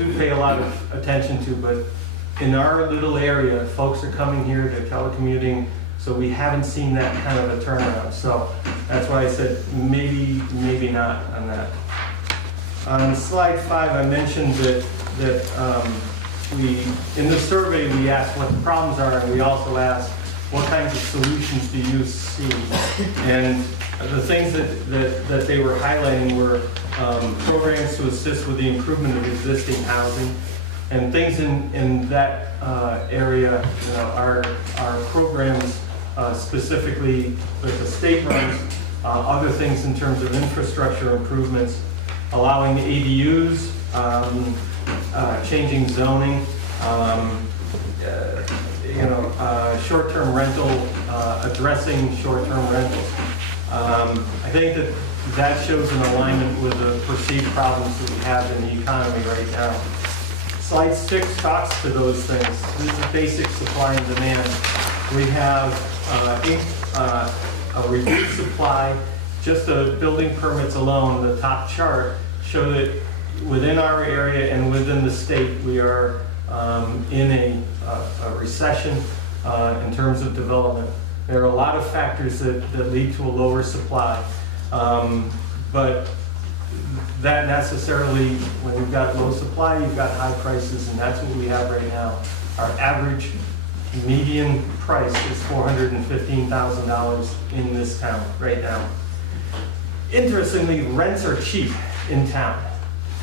do pay a lot of attention to, but in our little area, folks are coming here to telecommuting, so we haven't seen that kind of a turnaround. So that's why I said maybe not on that. On slide 5, I mentioned that in the survey we asked what the problems are, and we also asked what kinds of solutions do you see. And the things that they were highlighting were programs to assist with the improvement of existing housing, and things in that area, you know, are programs specifically that the state runs, other things in terms of infrastructure improvements, allowing ADUs, changing zoning, short-term rental, addressing short-term rentals. I think that shows an alignment with the perceived problems that we have in the economy right now. Slide 6 talks to those things. This is basic supply and demand. We have a reduced supply. Just the building permits alone, the top chart, show that within our area and within the state, we are in a recession in terms of development. There are a lot of factors that lead to a lower supply, but that necessarily, when you've got low supply, you've got high prices, and that's what we have right now. Our average median price is $415,000 in this town right now. Interestingly, rents are cheap in town.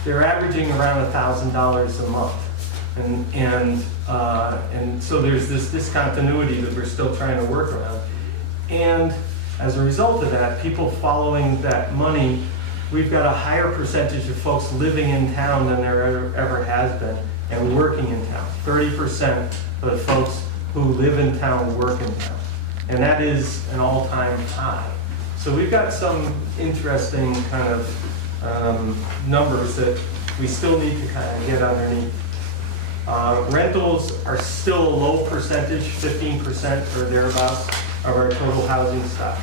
They're averaging around $1,000 a month. And so there's this discontinuity that we're still trying to work around. And as a result of that, people following that money, we've got a higher percentage of folks living in town than there ever has been, and working in town. 30% of the folks who live in town work in town. And that is an all-time high. So we've got some interesting kind of numbers that we still need to kind of get underneath. Rentals are still a low percentage, 15% or thereabouts of our total housing stock.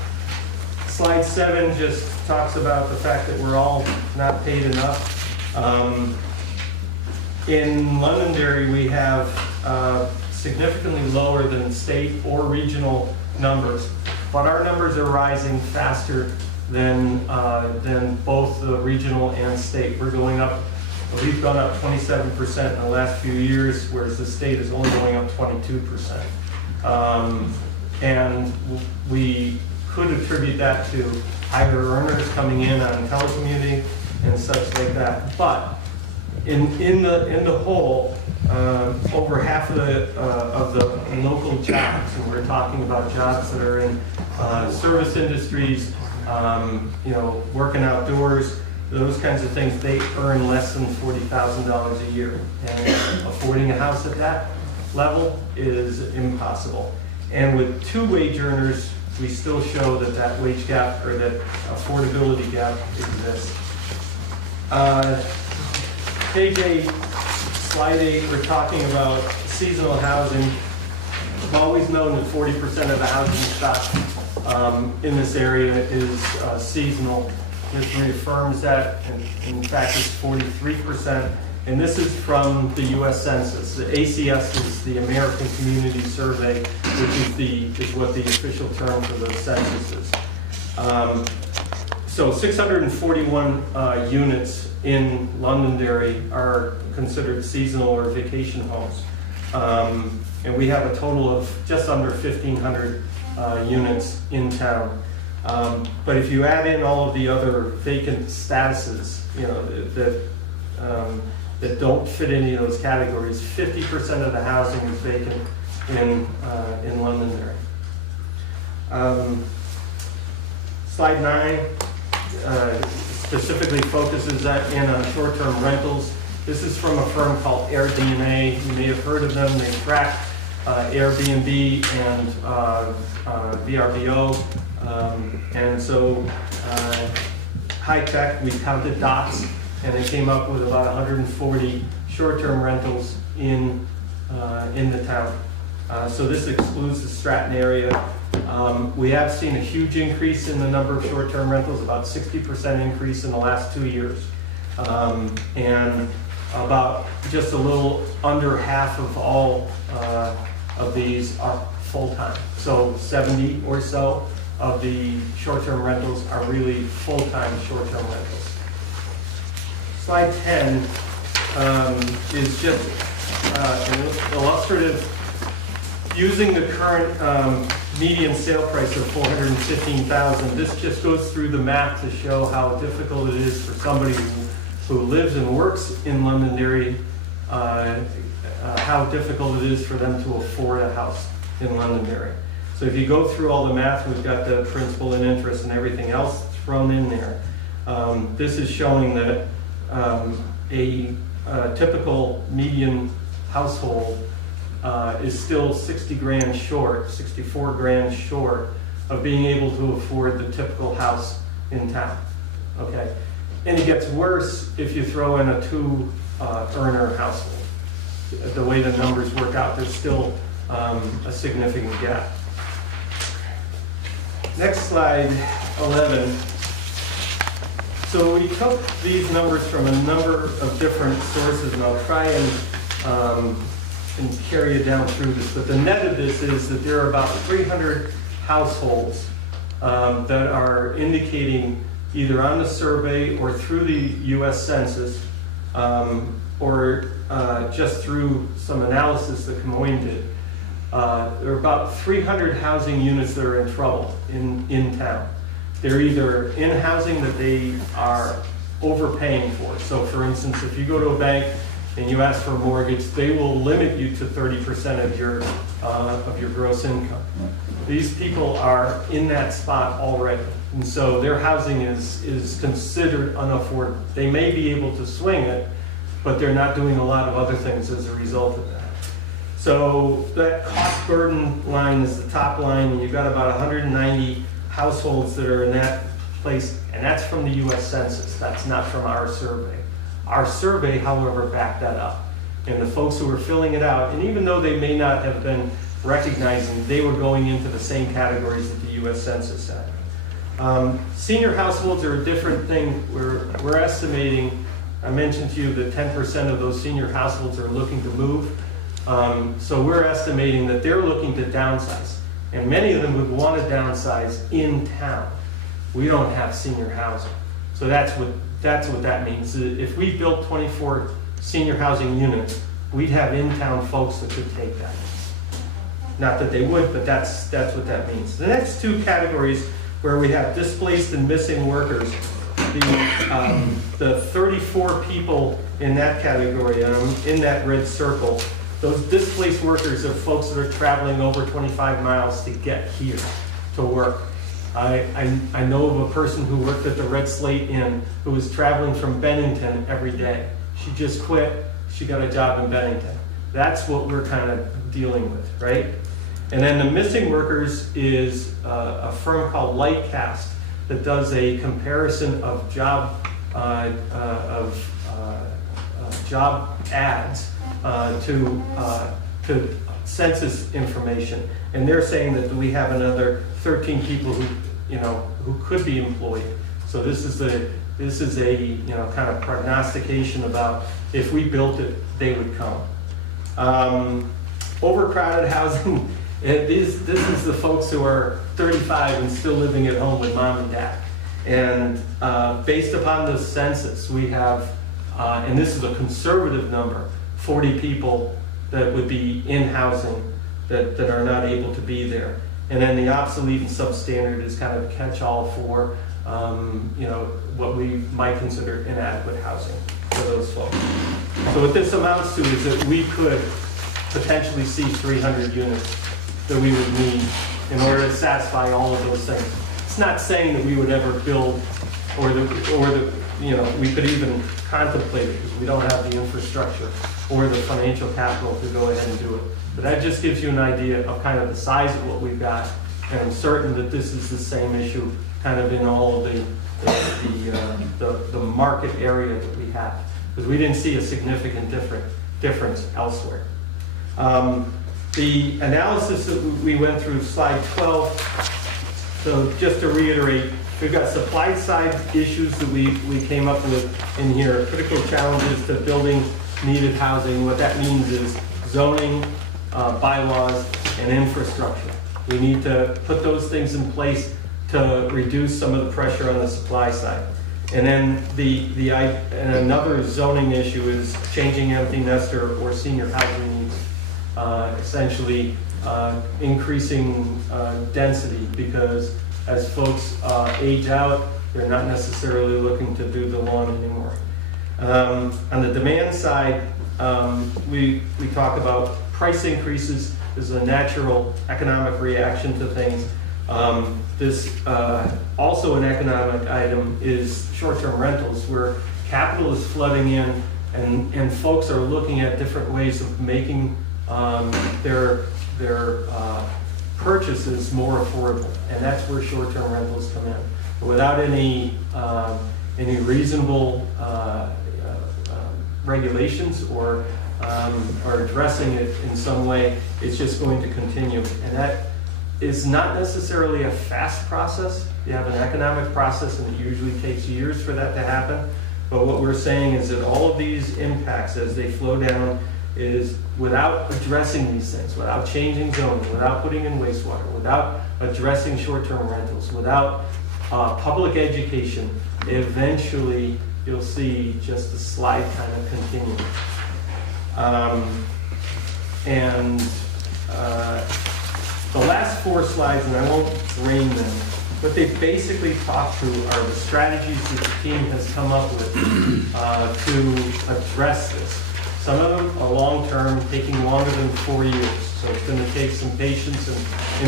Slide 7 just talks about the fact that we're all not paid enough. In Londonderry, we have significantly lower than state or regional numbers, but our numbers are rising faster than both the regional and state. We're going up. We've gone up 27% in the last few years, whereas the state is only going up 22%. And we could attribute that to higher earners coming in on telecommuting and such like that. But in the whole, over half of the local jobs, and we're talking about jobs that are in service industries, working outdoors, those kinds of things, they earn less than $40,000 a year. And affording a house at that level is impossible. And with two wage earners, we still show that wage gap, or that affordability gap, exists. Page 8, slide 8, we're talking about seasonal housing. I've always known that 40% of the housing stock in this area is seasonal. This reaffirms that, and in fact it's 43%, and this is from the U.S. Census. The ACS is the American Community Survey, which is what the official term for the census is. So 641 units in Londonderry are considered seasonal or vacation homes, and we have a total of just under 1,500 units in town. But if you add in all of the other vacant statuses, that don't fit any of those categories, 50% of the housing is vacant in Londonderry. Slide 9 specifically focuses that in on short-term rentals. This is from a firm called AirDNA. You may have heard of them. They track Airbnb and VRBO. And so high tech, we counted dots, and it came up with about 140 short-term rentals in the town. So this excludes the Stratton area. We have seen a huge increase in the number of short-term rentals, about 60% increase in the last 2 years. And about just a little under half of all of these are full-time. So 70 or so of the short-term rentals are really full-time short-term rentals. Slide 10 is just an illustrative using the current median sale price of $415,000. This just goes through the math to show how difficult it is for somebody who lives and works in Londonderry, how difficult it is for them to afford a house in Londonderry. So if you go through all the math, we've got the principal and interest and everything else thrown in there. This is showing that a typical median household is still 60 grand short, 64 grand short of being able to afford the typical house in town. Okay, and it gets worse if you throw in a two-earner household. The way the numbers work out, there's still a significant gap. Next slide, 11. So we took these numbers from a number of different sources, and I'll try and carry it down through this. But the net of this is that there are about 300 households that are indicating either on the survey or through the U.S. Census or just through some analysis that Camoin did. There are about 300 housing units that are in trouble in town. They're either in housing that they are overpaying for. So for instance, if you go to a bank and you ask for a mortgage, they will limit you to 30% of your gross income. These people are in that spot already. And so their housing is considered unaffordable. They may be able to swing it, but they're not doing a lot of other things as a result of that. So that cost burden line is the top line, and you've got about 190 households that are in that place, and that's from the U.S. Census. That's not from our survey. Our survey, however, backed that up. And the folks who were filling it out, and even though they may not have been recognizing, they were going into the same categories that the U.S. Census had. Senior households are a different thing. We're estimating, I mentioned to you that 10% of those senior households are looking to move. So we're estimating that they're looking to downsize. And many of them would want to downsize in town. We don't have senior housing. So that's what that means. If we built 24 senior housing units, we'd have in-town folks that could take that. Not that they would, but that's what that means. The next two categories where we have displaced and missing workers, the 34 people in that category, in that red circle, those displaced workers are folks that are traveling over 25 miles to get here to work. I know of a person who worked at the Red Slate Inn who was traveling from Bennington every day. She just quit. She got a job in Bennington. That's what we're kind of dealing with, right? And then the missing workers is a firm called Lightcast that does a comparison of job ads to census information, and they're saying that we have another 13 people who could be employed. So this is a kind of prognostication about if we built it, they would come. Overcrowded housing. This is the folks who are 35 and still living at home with mom and dad. And based upon the census, we have, and this is a conservative number, 40 people that would be in housing that are not able to be there. And then the obsolete and substandard is kind of a catch-all for what we might consider inadequate housing for those folks. So what this amounts to is that we could potentially see 300 units that we would need in order to satisfy all of those things. It's not saying that we would ever build or we could even contemplate it because we don't have the infrastructure or the financial capital to go ahead and do it. But that just gives you an idea of kind of the size of what we've got, and I'm certain that this is the same issue kind of in all of the market area that we have, because we didn't see a significant difference elsewhere. The analysis that we went through, slide 12, so just to reiterate, we've got supply side issues that we came up with in here, critical challenges to building needed housing. What that means is zoning, bylaws, and infrastructure. We need to put those things in place to reduce some of the pressure on the supply side. And then and another zoning issue is changing empty nester or senior housing needs. Essentially increasing density, because as folks age out, they're not necessarily looking to do the lawn anymore. On the demand side, we talk about price increases. This is a natural economic reaction to things. This also an economic item is short-term rentals, where capital is flooding in, and folks are looking at different ways of making their purchases more affordable, and that's where short-term rentals come in. Without any reasonable regulations or addressing it in some way, it's just going to continue. And that is not necessarily a fast process. You have an economic process, and it usually takes years for that to happen. But what we're saying is that all of these impacts, as they flow down, is without addressing these things, without changing zoning, without putting in wastewater, without addressing short-term rentals, without public education, eventually you'll see just the slide kind of continue. The last 4 slides, and I won't drain them, what they basically talk to are the strategies that the team has come up with to address this. Some of them are long-term, taking longer than 4 years, so it's going to take some patience and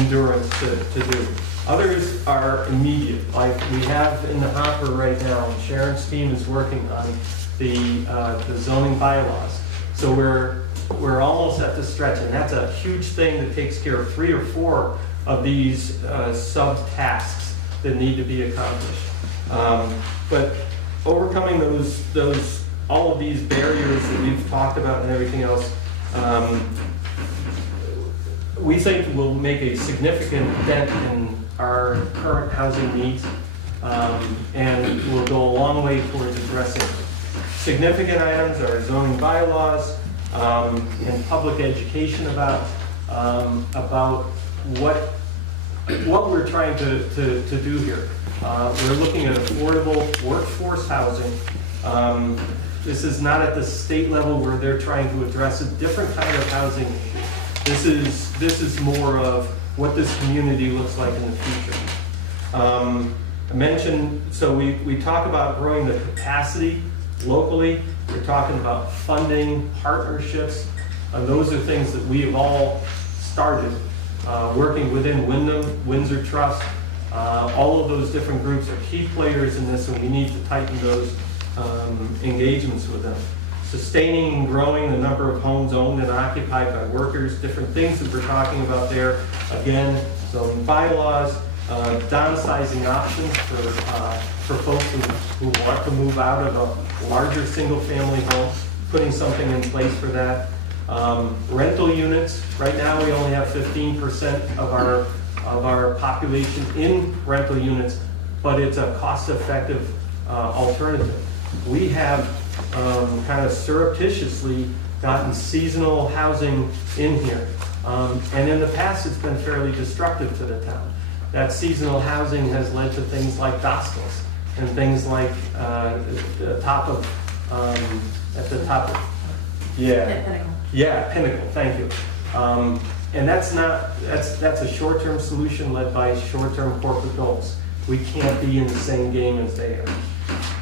endurance to do. Others are immediate, like we have in the hopper right now. Sharon's team is working on the zoning bylaws. So we're almost at the stretch, and that's a huge thing that takes care of 3 or 4 of these sub-tasks that need to be accomplished. But overcoming all of these barriers that we've talked about and everything else, we think will make a significant dent in our current housing needs, and will go a long way towards addressing it. Significant items are zoning bylaws, and public education about what we're trying to do here. We're looking at affordable workforce housing. This is not at the state level where they're trying to address a different kind of housing issue. This is more of what this community looks like in the future. I mentioned, so we talk about growing the capacity locally. We're talking about funding, partnerships. Those are things that we have all started working within Windsor Trust. All of those different groups are key players in this, and we need to tighten those engagements with them. Sustaining and growing the number of homes owned and occupied by workers, different things that we're talking about there. Again, zoning bylaws, downsizing options for folks who want to move out of a larger single-family home, putting something in place for that. Rental units, right now we only have 15% of our population in rental units, but it's a cost-effective alternative. We have kind of surreptitiously gotten seasonal housing in here. And in the past, it's been fairly destructive to the town. That seasonal housing has led to things like gospels and things like at the top of, Pinnacle, thank you. And that's a short-term solution led by short-term corporate goals. We can't be in the same game as they are.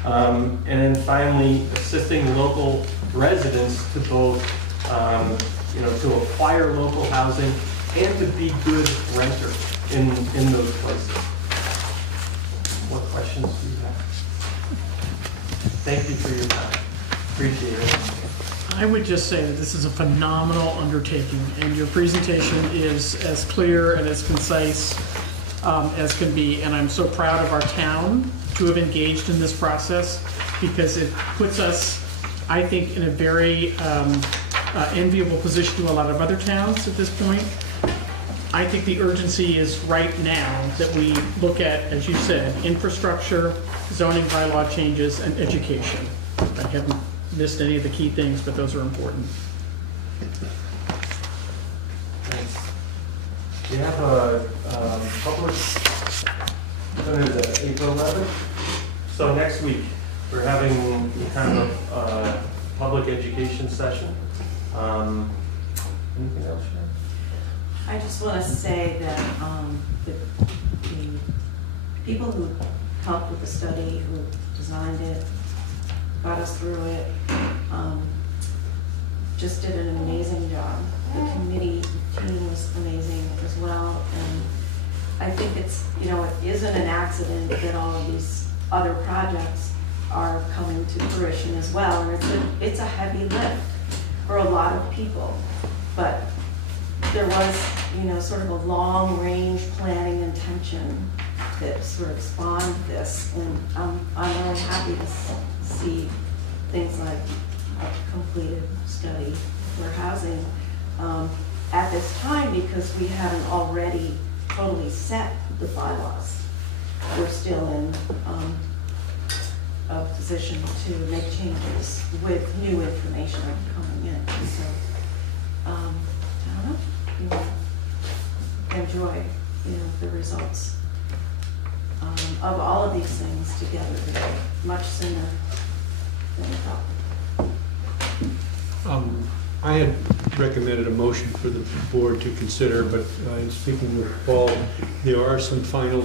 And then finally, assisting local residents to both, to acquire local housing and to be good renters in those places. What questions do you have? Thank you for your time. Appreciate it. I would just say that this is a phenomenal undertaking, and your presentation is as clear and as concise as can be, and I'm so proud of our town to have engaged in this process, because it puts us, I think, in a very enviable position to a lot of other towns at this point. I think the urgency is right now that we look at, as you said, infrastructure, zoning bylaw changes, and education. I haven't missed any of the key things, but those are important. Thanks. We have a public, when is it, April 11th? So next week, we're having kind of a public education session. Anything else, Sharon? I just want to say that the people who helped with the study, who designed it, got us through it, just did an amazing job. The committee team was amazing as well, and I think it's, you know, it isn't an accident that all of these other projects are coming to fruition as well, and it's a heavy lift for a lot of people, but there was, you know, sort of a long-range planning intention that sort of spawned this, and I'm really happy to see things like a completed study for housing at this time, because we haven't already totally set the bylaws. We're still in a position to make changes with new information coming in. So, I don't know, you know, enjoy, you know, the results of all of these things together much sooner than we thought. I had recommended a motion for the board to consider, but in speaking with Paul, there are some final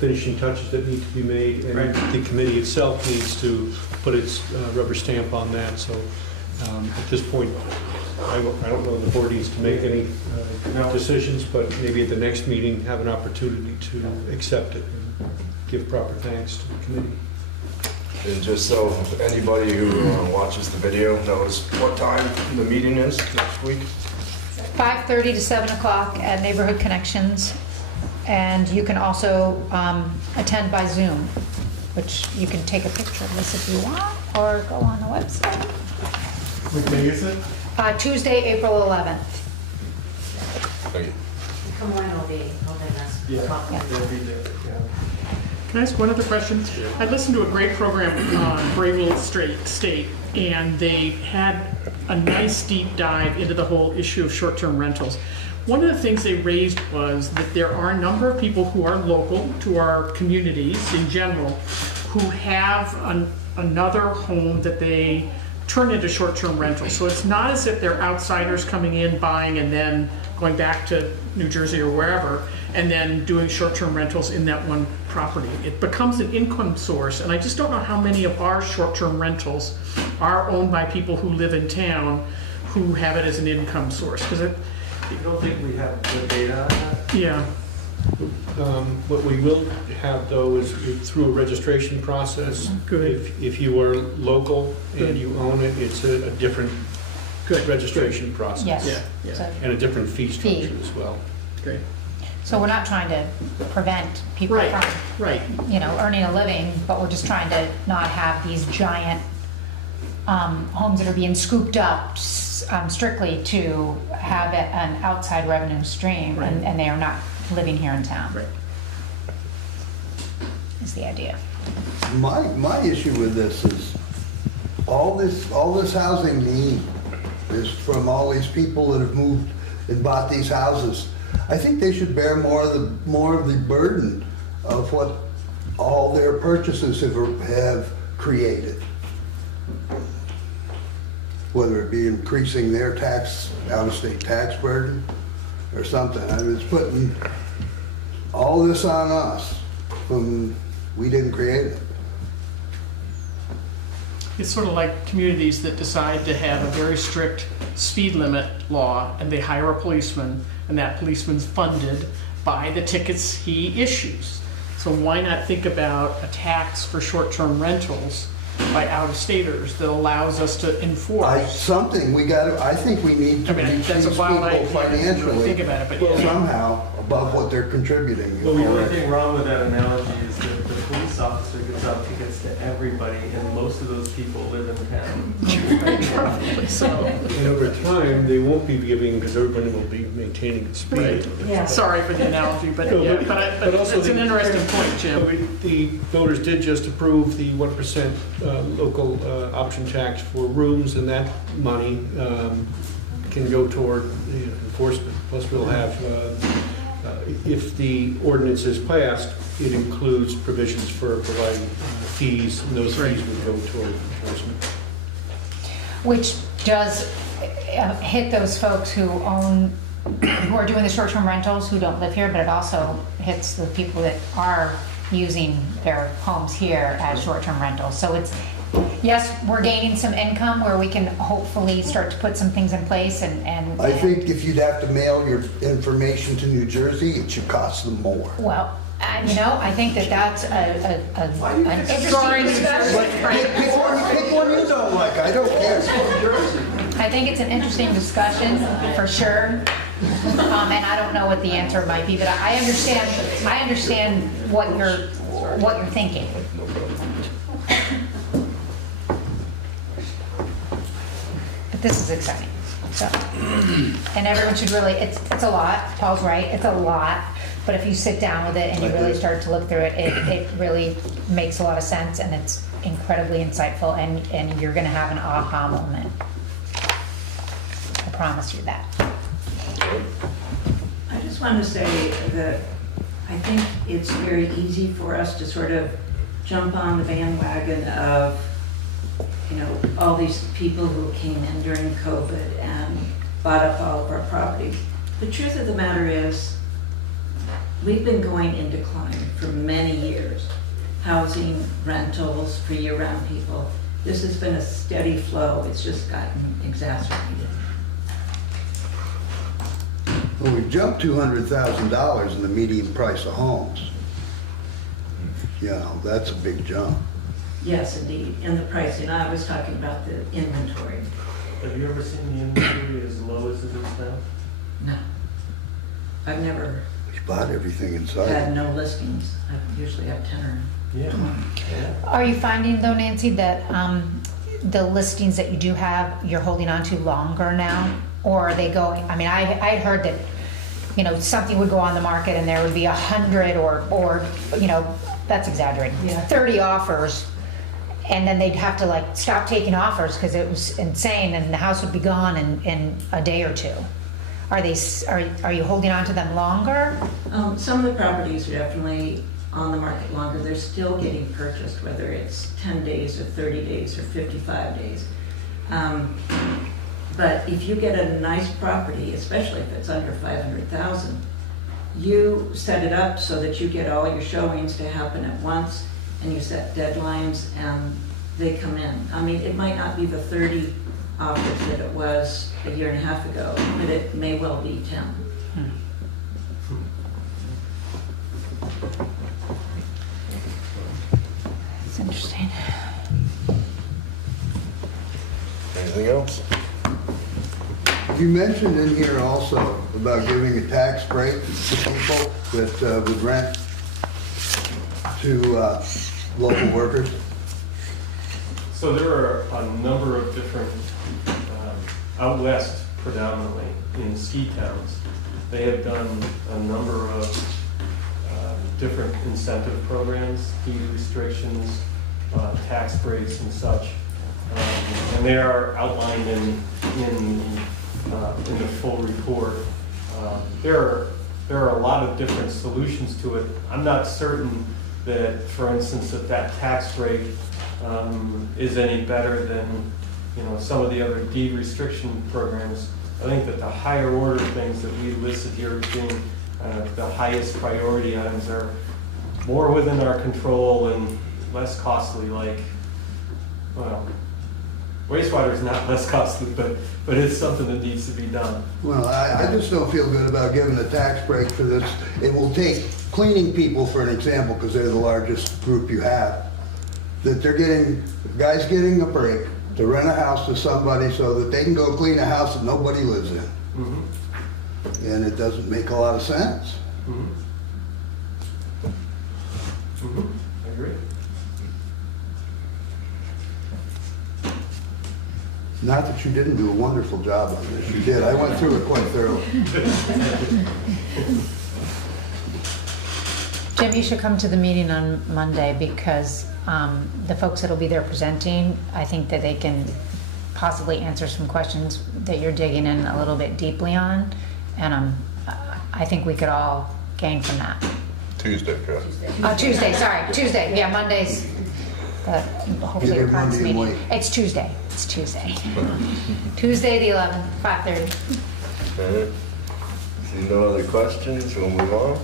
finishing touches that need to be made, and Right. the committee itself needs to put its rubber stamp on that. So at this point, I don't know if the board needs to make any No. decisions, but maybe at the next meeting, have an opportunity to accept it and give proper thanks to the committee. And just so anybody who watches the video knows what time the meeting is next week. 5:30 to 7 o'clock at Neighborhood Connections. And you can also attend by Zoom, which you can take a picture of this if you want, or go on the website. What day is it? Tuesday, April 11th. Thank you. Come on, it'll be Yeah, Yeah. they'll be there, yeah. Can I ask one other question? I listened to a great program on Brave Little State, and they had a nice deep dive into the whole issue of short-term rentals. One of the things they raised was that there are a number of people who are local to our communities in general who have another home that they turn into short-term rentals. So it's not as if they're outsiders coming in, buying, and then going back to New Jersey or wherever, and then doing short-term rentals in that one property. It becomes an income source, and I just don't know how many of our short-term rentals are owned by people who live in town who have it as an income source, because it, You don't think we have the data on that? yeah, What we will have, though, is through a registration process. Good. If you are local Good. and you own it, it's a different good, registration process. Yes. yeah, yeah, So- And a different fee structure Fee. as well. great. So we're not trying to prevent people Right, from, right, earning a living, but we're just trying to not have these giant homes that are being scooped up strictly to have an outside revenue stream, Right. and they are not living here in town, right. is the idea. My issue with this is all this housing need is from all these people that have moved and bought these houses. I think they should bear more of the burden of what all their purchases have created. Whether it be increasing their out-of-state tax burden or something. I mean, it's putting all this on us when we didn't create it. It's sort of like communities that decide to have a very strict speed limit law, and they hire a policeman, and that policeman's funded by the tickets he issues. So why not think about a tax for short-term rentals by out-of-staters that allows us to enforce? I think we need to I mean, reach that's a these wild people idea. I didn't really think about it, but yeah. somehow above what they're contributing. Well, the only already. thing wrong with that analogy is that the police this officer gives out tickets to everybody, and most of those people live in town. Probably so. And over time, they won't be giving, because everybody will be maintaining the speed. Right. Yeah. Sorry for the analogy, but No, yeah, but- but but also it's an the- interesting point, Jim. The voters did just approve the 1% local option tax for rooms, and that money can go toward the enforcement. Plus, we'll have, if the ordinance is passed, it includes provisions for providing fees, and those fees would go toward enforcement. Which does hit those folks who are doing the short-term rentals, who don't live here, but it also hits the people that are using their homes here as short-term rentals. So it's, yes, we're gaining some income where we can hopefully start to put some things in place and. I think if you'd have to mail your information to New Jersey, it should cost them more. Well, I think that's an interesting Sorry, discussion. Pick one you don't like, I don't care. I think it's an interesting discussion, for sure. And I don't know what the answer might be, but I understand what you're thinking. But this is exciting, so. And everyone should really, it's a lot, Paul's right, it's a lot. But if you sit down with it and you really start to look through it, it really makes a lot of sense, and it's incredibly insightful, and you're gonna have an aha moment. I promise you that. I just want to say that I think it's very easy for us to sort of jump on the bandwagon of, all these people who came in during COVID and bought up all of our properties. The truth of the matter is, we've been going in decline for many years. Housing, rentals for year-round people. This has been a steady flow. It's just gotten exacerbated. Well, we jumped $200,000 in the median price of homes. That's a big jump. Yes, indeed. And the pricing, I was talking about the inventory. Have you ever seen the inventory as low as it is now? No. I've never We bought everything inside. had no listings. I usually have 10 or Yeah. 20. Are you finding though, Nancy, that the listings that you do have, you're holding on to longer now? Or are they going, I heard that, something would go on the market and there would be 100 or that's exaggerating, Yeah. 30 offers, and then they'd have to stop taking offers because it was insane and the house would be gone in a day or two. Are you holding on to them longer? Some of the properties are definitely on the market longer. They're still getting purchased, whether it's 10 days or 30 days or 55 days. But if you get a nice property, especially if it's under 500,000, you set it up so that you get all your showings to happen at once, and you set deadlines, and they come in. It might not be the 30 offers that it was a year and a half ago, but it may well be 10. It's interesting. Anything else? You mentioned in here also about giving a tax break to people that would rent to local workers. So there are a number of different, out west predominantly, in ski towns, they have done a number of different incentive programs, deed restrictions, tax breaks and such. And they are outlined in the full report. There are a lot of different solutions to it. I'm not certain that, for instance, that tax rate is any better than some of the other deed restriction programs. I think that the higher order things that we listed here as being the highest priority items are more within our control and less costly, wastewater is not less costly, but it's something that needs to be done. Well, I just don't feel good about giving a tax break for this. It will take cleaning people, for an example, because they're the largest group you have, that guys getting a break to rent a house to somebody so that they can go clean a house that nobody lives in. Mm-hmm. And it doesn't make a lot of sense. Mm-hmm. Mm-hmm. I agree. Not that you didn't do a wonderful job on this, you did. I went through it quite thoroughly. Jim, you should come to the meeting on Monday because the folks that'll be there presenting, I think that they can possibly answer some questions that you're digging in a little bit deeply on. And I think we could all gain from that. Tuesday, yeah. Tuesday. Yeah, Monday's hopefully Give your it parents' Monday and meeting. wait. It's Tuesday. Tuesday the 11th, 5:30. Alright. See no other questions, we'll move on.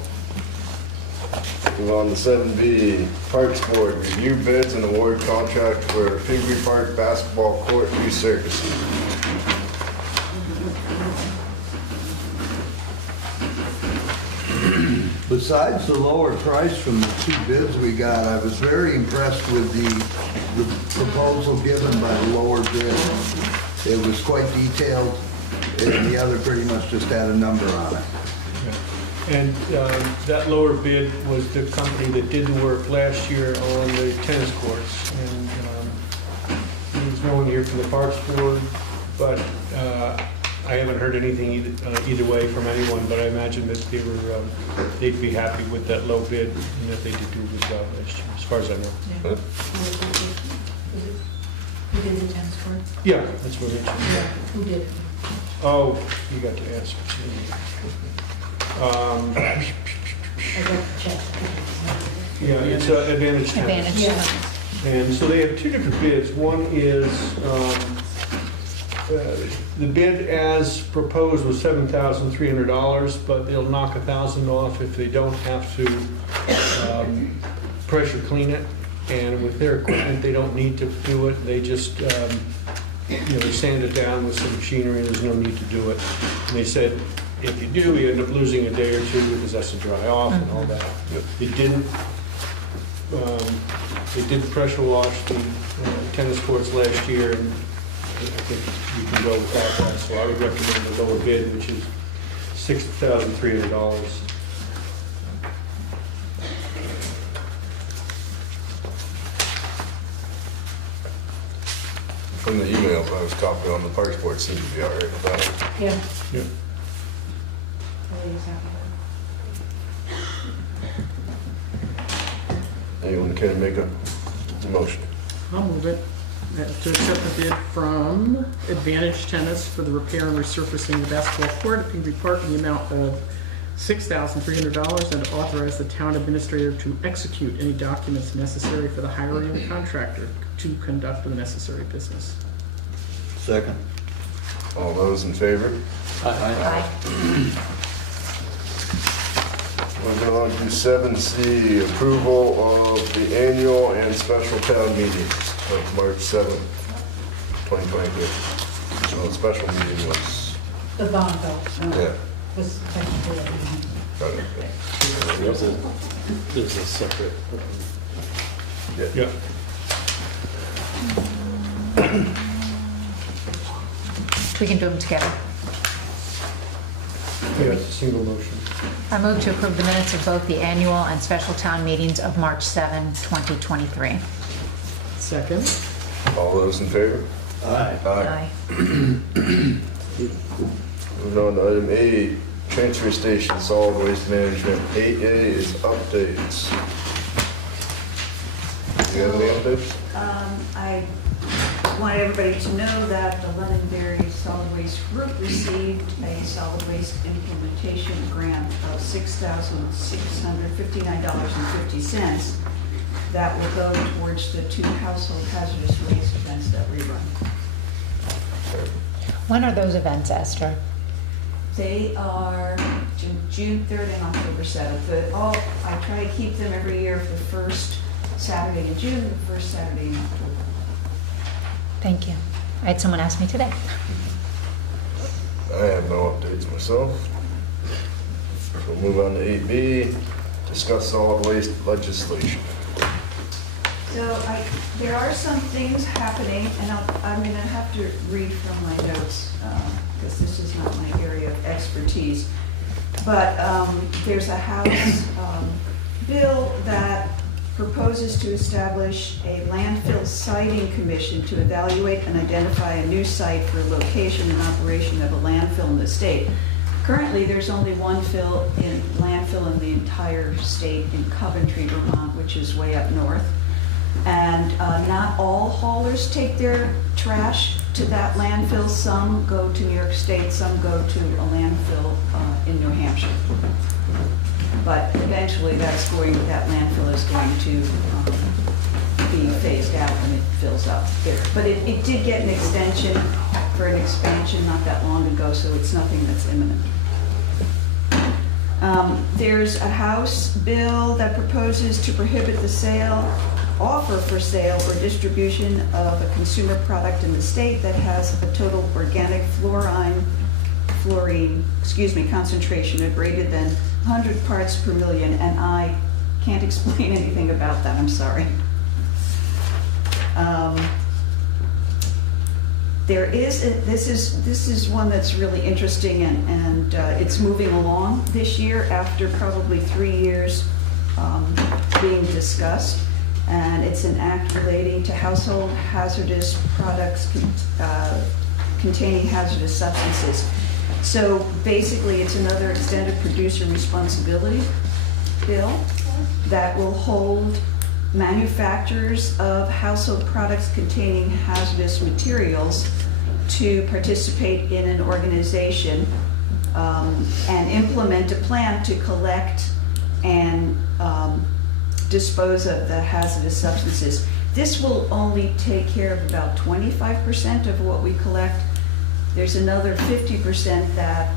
Move on to 7B, Parks Board, review bids and award contract for Figure Park basketball court resurfacing. Besides the lower price from the 2 bids we got, I was very impressed with the proposal given by the lower bid. It was quite detailed, and the other pretty much just had a number on it. And that lower bid was the company that did the work last year on the tennis courts. And there's no one here from the Parks Board, but I haven't heard anything either way from anyone, but I imagine that they'd be happy with that low bid and that they did do a good job last year, as far as I know. Huh? Who did the tennis court? Yeah, that's what I mentioned. Who did? Oh, you got to ask. I got the check. Yeah, it's Advantage Tennis. Advantage. Yeah. And so they have 2 different bids. One is, the bid as proposed was $7,300, but they'll knock $1,000 off if they don't have to pressure clean it. And with their equipment, they don't need to do it. They just, they sand it down with some machinery. There's no need to do it. And they said, if you do, you end up losing a day or 2 because that's to dry off and all that. They did pressure wash the tennis courts last year, and I think you can go without that. So I would recommend the lower bid, which is $6,300. From the emails I was copying on the Parks Board, seemed to be all right with that. Yeah. Yeah. Anyone care to make a motion? I'll move it to accept the bid from Advantage Tennis for the repair and resurfacing of the basketball court at Pingree Park in the amount of $6,300 and to authorize the town administrator to execute any documents necessary for the hiring of a contractor to conduct the necessary business. Second. All those in favor? Aye. Moving on to 7C, approval of the annual and special town meetings of March 7th, 2022. So the special meeting was, The bond vote. yeah, Was technically. got it. There's a separate. Yeah. We can do them together. Yeah, it's a single motion. I move to approve the minutes of both the annual and special town meetings of March 7, 2023. Second. All those in favor? Aye. Aye. Moving on to item A, transfer station solid waste management. 8A is updates. Do you have any updates? I wanted everybody to know that the Londonderry Solid Waste Group received a solid waste implementation grant of $6,659.50 that will go towards the 2 household hazardous waste events that we run. When are those events, Esther? They are June 3rd and October 7th. I try to keep them every year for the first Saturday in June and the first Saturday in October. Thank you. I had someone ask me today. I have no updates myself. We'll move on to 8B, discuss solid waste legislation. So there are some things happening, and I'm going to have to read from my notes because this is not my area of expertise. But there's a House bill that proposes to establish a landfill siting commission to evaluate and identify a new site for location and operation of a landfill in the state. Currently, there's only one landfill in the entire state in Coventry, Vermont, which is way up north. And not all haulers take their trash to that landfill. Some go to New York State, some go to a landfill in New Hampshire. But eventually that landfill is going to be phased out when it fills up there. But it did get an extension for an expansion not that long ago, so it's nothing that's imminent. There's a House bill that proposes to prohibit the sale, offer for sale, or distribution of a consumer product in the state that has a total organic fluorine concentration of greater than 100 parts per million, and I can't explain anything about that, I'm sorry. This is one that's really interesting, and it's moving along this year after probably 3 years being discussed. And it's an act relating to household hazardous products containing hazardous substances. So basically, it's another extended producer responsibility bill that will hold manufacturers of household products containing hazardous materials to participate in an organization and implement a plan to collect and dispose of the hazardous substances. This will only take care of about 25% of what we collect. There's another 50% that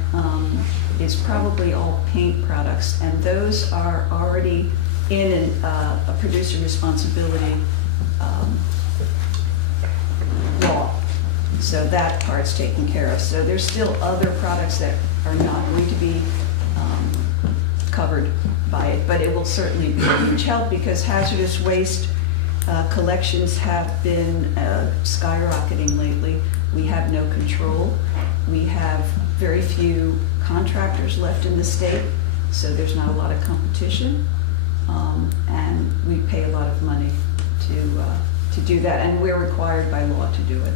is probably all paint products, and those are already in a producer responsibility law. So that part's taken care of. So there's still other products that are not going to be covered by it, but it will certainly be a huge help because hazardous waste collections have been skyrocketing lately. We have no control. We have very few contractors left in the state, so there's not a lot of competition, and we pay a lot of money to do that, and we're required by law to do it.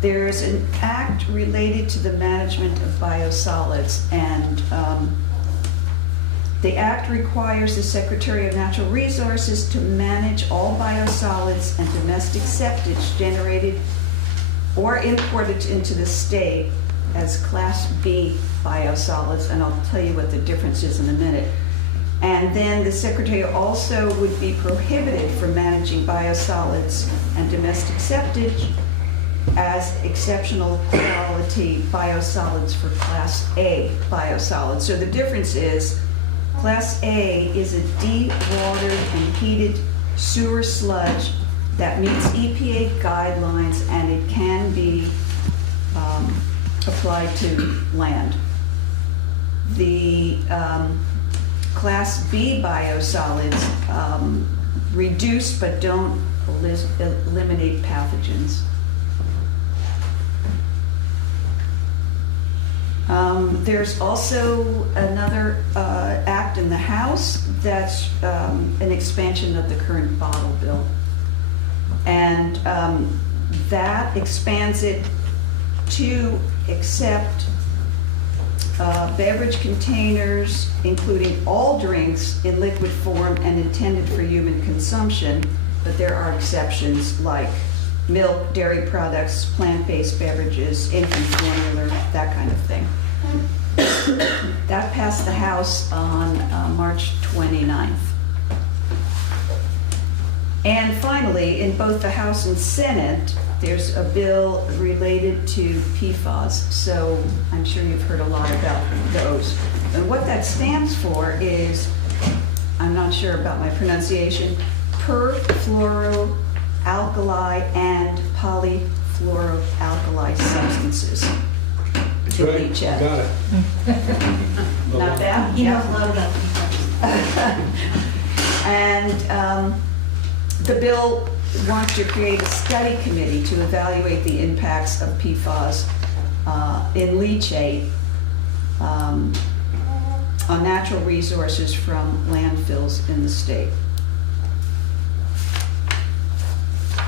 There's an act related to the management of biosolids, and the act requires the Secretary of Natural Resources to manage all biosolids and domestic septage generated or imported into the state as Class B biosolids, and I'll tell you what the difference is in a minute. And then the Secretary also would be prohibited from managing biosolids and domestic septage as exceptional quality biosolids for Class A biosolids. So the difference is Class A is a dewatered and heated sewer sludge that meets EPA guidelines, and it can be applied to land. The Class B biosolids reduce but don't eliminate pathogens. There's also another act in the House that's an expansion of the current bottle bill. And that expands it to accept beverage containers, including all drinks in liquid form and intended for human consumption, but there are exceptions like milk, dairy products, plant-based beverages, infant formula, that kind of thing. That passed the House on March 29th. And finally, in both the House and Senate, there's a bill related to PFAS. So I'm sure you've heard a lot about those. And what that stands for is, I'm not sure about my pronunciation, perfluoroalkyl and polyfluoroalkyl substances. To Right, leach at. got it. Not bad? He knows Yeah. a lot about PFAS. And the bill wants to create a study committee to evaluate the impacts of PFAS in leachate. on natural resources from landfills in the state.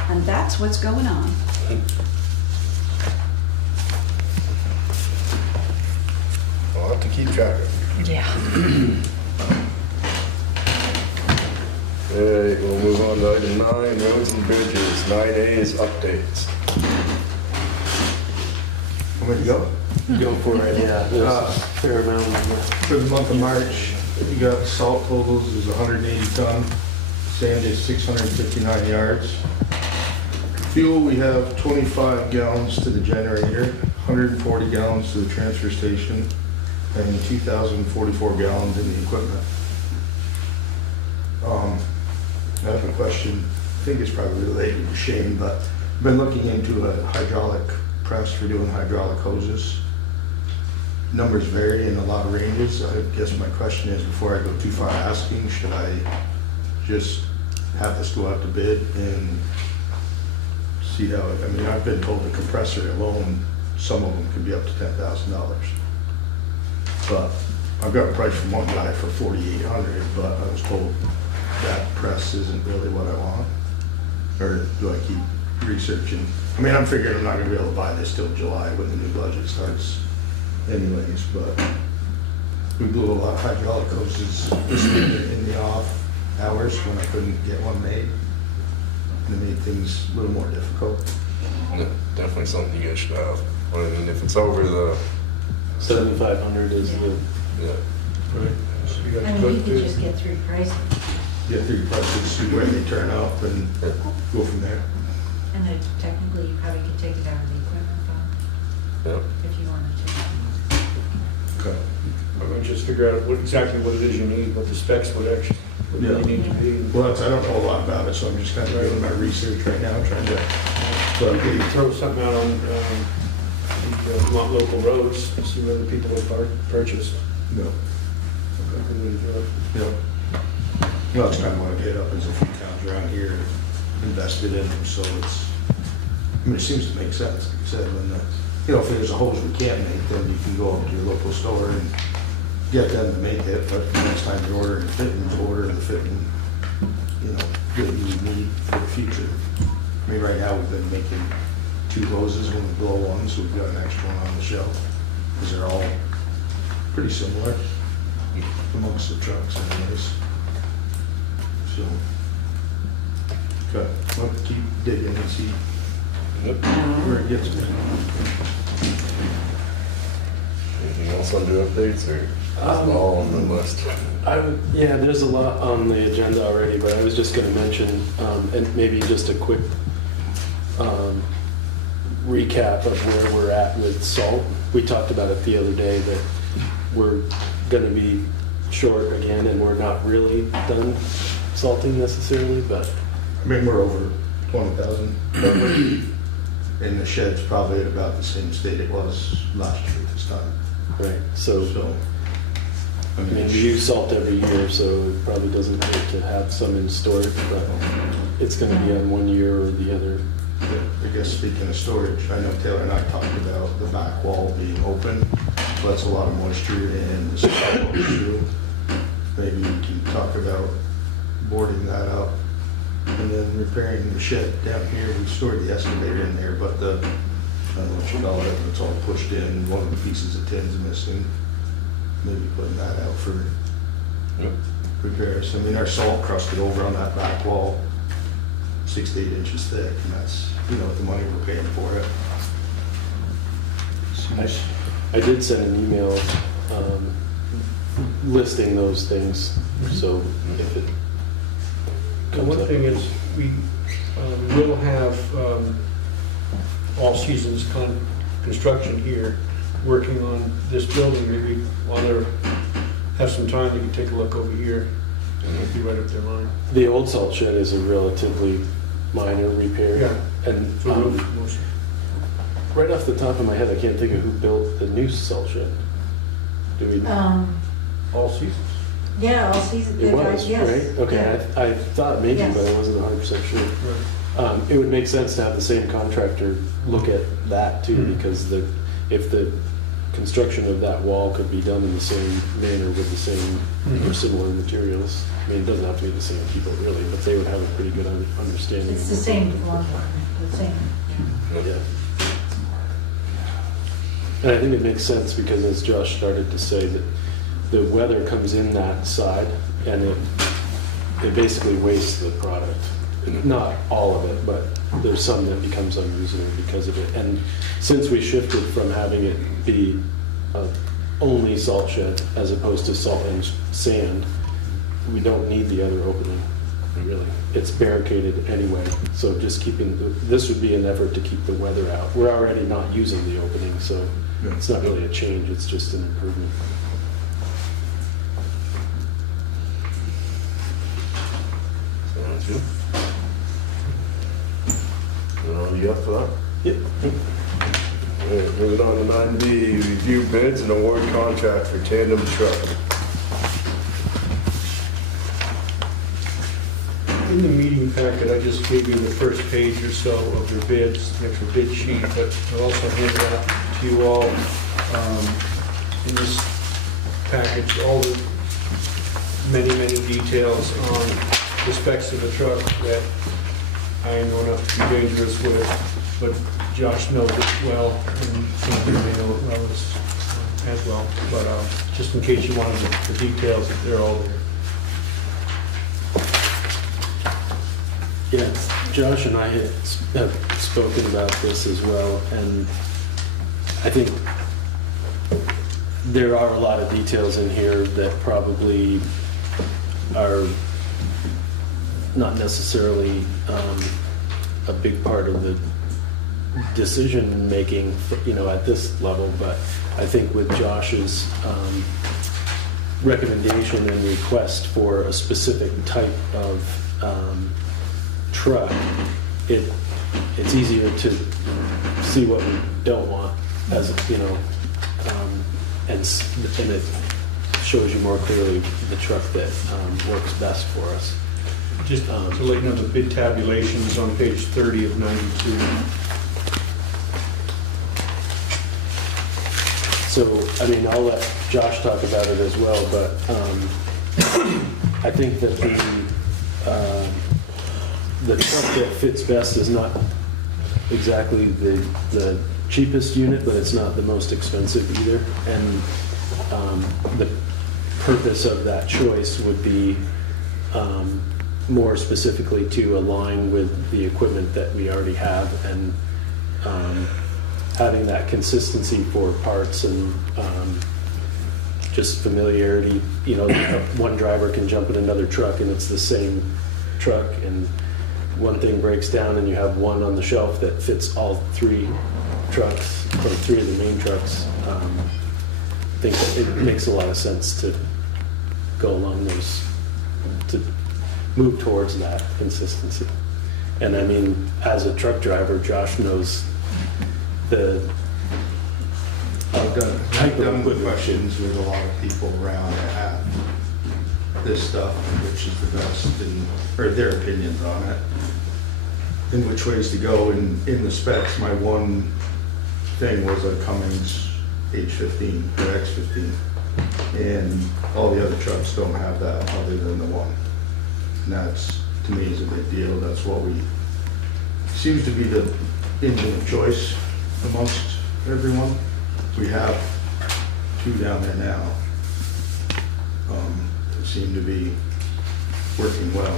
And that's what's going on. I'll have to keep track of Yeah. it. Alright, we'll move on to item 9, roads and bridges. 9A is updates. Want me to go? Go for it, yeah. Fair amount. For the month of March, we got salt totals is 180 ton, sand is 659 yards. Fuel, we have 25 gallons to the generator, 140 gallons to the transfer station, and 2,044 gallons in the equipment. I have a question, I think it's probably related to Shane, but I've been looking into a hydraulic press for doing hydraulic hoses. Numbers vary in a lot of ranges. I guess my question is, before I go too far asking, should I just have this go out to bid and see how, I mean, I've been told the compressor alone, some of them could be up to $10,000. But I've got a price from one guy for $4,800, but I was told that press isn't really what I want. Or do I keep researching? I mean, I'm figuring I'm not gonna be able to buy this till July when the new budget starts anyways, but we blew a lot of hydraulic hoses this winter in the off hours when I couldn't get one made. And it made things a little more difficult. Yeah, definitely something you guys should have. I mean, if it's over the, 7,500 is the, yeah. Right. So you got I to mean, go you could to- just get 3 prices, Get through prices, see where they turn up and go from there. And then technically, you probably could take it out of the equipment fund Yeah. if you wanted to. Okay. I'm gonna just figure out exactly what it is you need, what the specs would actually, what Yeah. they need to be. Well, I don't know a lot about it, so I'm just kind of doing my research right now, trying to, So if you throw something out on, Vermont local roads, see whether people have purchased. no. Yeah. Well, that's kind of what I get up is a few towns around here invested in them, so it's, I mean, it seems to make sense, like I said, when the, you know, if there's a hose we can't make, then you can go up to your local store and get them to make it, but the next time you're ordering fittings, order the fitting, you know, that you need for the future. I mean, right now, we've been making 2 hoses when we blow one, so we've got an extra one on the shelf, because they're all pretty similar amongst the trucks anyways. So, okay, we'll keep digging and see Yep. where it gets me. Anything else on the updates or is it all on the list? yeah, there's a lot on the agenda already, but I was just gonna mention, and maybe just a quick recap of where we're at with salt. We talked about it the other day, that we're gonna be short again, and we're not really done salting necessarily, but I mean, we're over 20,000. And the shed's probably at about the same state it was last year at this time. right, so, So, I I mean, mean, we use salt every year, so it probably doesn't hurt to have some in storage, but it's gonna be on one year or the other. I guess speaking of storage, I know Taylor and I talked about the back wall being open, lets a lot of moisture in, the salt goes through. Maybe we can talk about boarding that up and then repairing the shed down here. We stored the excavator in there, but the, I don't know what you call it, it's all pushed in, one of the pieces of tin's missing. Maybe putting that out for Yep. repairs. I mean, our salt crusted over on that back wall, 6 to 8 inches thick, and that's, you know, the money we're paying for it. I did send an email listing those things, so if it The comes one up. thing is, we will have all seasons construction here, working on this building. Maybe while they have some time, they can take a look over here. It'd be right up their line. The old salt shed is a relatively minor repair. Yeah. And For roof motion. right off the top of my head, I can't think of who built the new salt shed. Do we? All seasons. Yeah, all season. It was, yes. right? Okay, Yeah. I thought maybe, Yes. but I wasn't 100% sure. Right. It would make sense to have the same contractor look at that too, Mhm. because if the construction of that wall could be done in the same manner with the same or similar materials. I mean, it doesn't have to be the same people really, but they would have a pretty good understanding. It's the same one, the same. Yeah. And I think it makes sense because as Josh started to say, that the weather comes in that side and it basically wastes the product. Not all of it, but there's some that becomes unusable because of it. And since we shifted from having it be only salt shed as opposed to salt and sand, we don't need the other opening, really. It's barricaded anyway, so just this would be an effort to keep the weather out. We're already not using the opening, so it's not really a change, it's just an improvement. Sounds good. You up for that? Yep. All right, moving on to 9B, review bids and award contract for tandem truck. In the meeting packet, I just gave you the first page or so of your bids, the actual bid sheet, but I'll also hand it out to you all in this package, all the many details on the specs of the truck that I know enough to be dangerous with, but Josh knows it well, and some of you may know it well as well. But just in case you wanted the details, they're all there. Yeah, Josh and I have spoken about this as well, and I think there are a lot of details in here that probably are not necessarily a big part of the decision making, at this level, but I think with Josh's recommendation and request for a specific type of truck, it's easier to see what we don't want, as and it shows you more clearly the truck that works best for us. Just to let you know, the bid tabulation is on page 30 of 92. So, I'll let Josh talk about it as well, but I think that the truck that fits best is not exactly the cheapest unit, but it's not the most expensive either. And the purpose of that choice would be more specifically to align with the equipment that we already have, and having that consistency for parts and just familiarity. One driver can jump in another truck and it's the same truck, and one thing breaks down and you have one on the shelf that fits all three trucks, or three of the main trucks. I think it makes a lot of sense to go along those, to move towards that consistency. And as a truck driver, Josh knows the I've done questions with a lot of people around that have this stuff, which is the best, or their opinions on it, and which ways to go in the specs. My one thing was a Cummins H15 or X15, and all the other trucks don't have that other than the one. And that's, to me, is a big deal. That's what seems to be the engine of choice amongst everyone. We have two down there now that seem to be working well.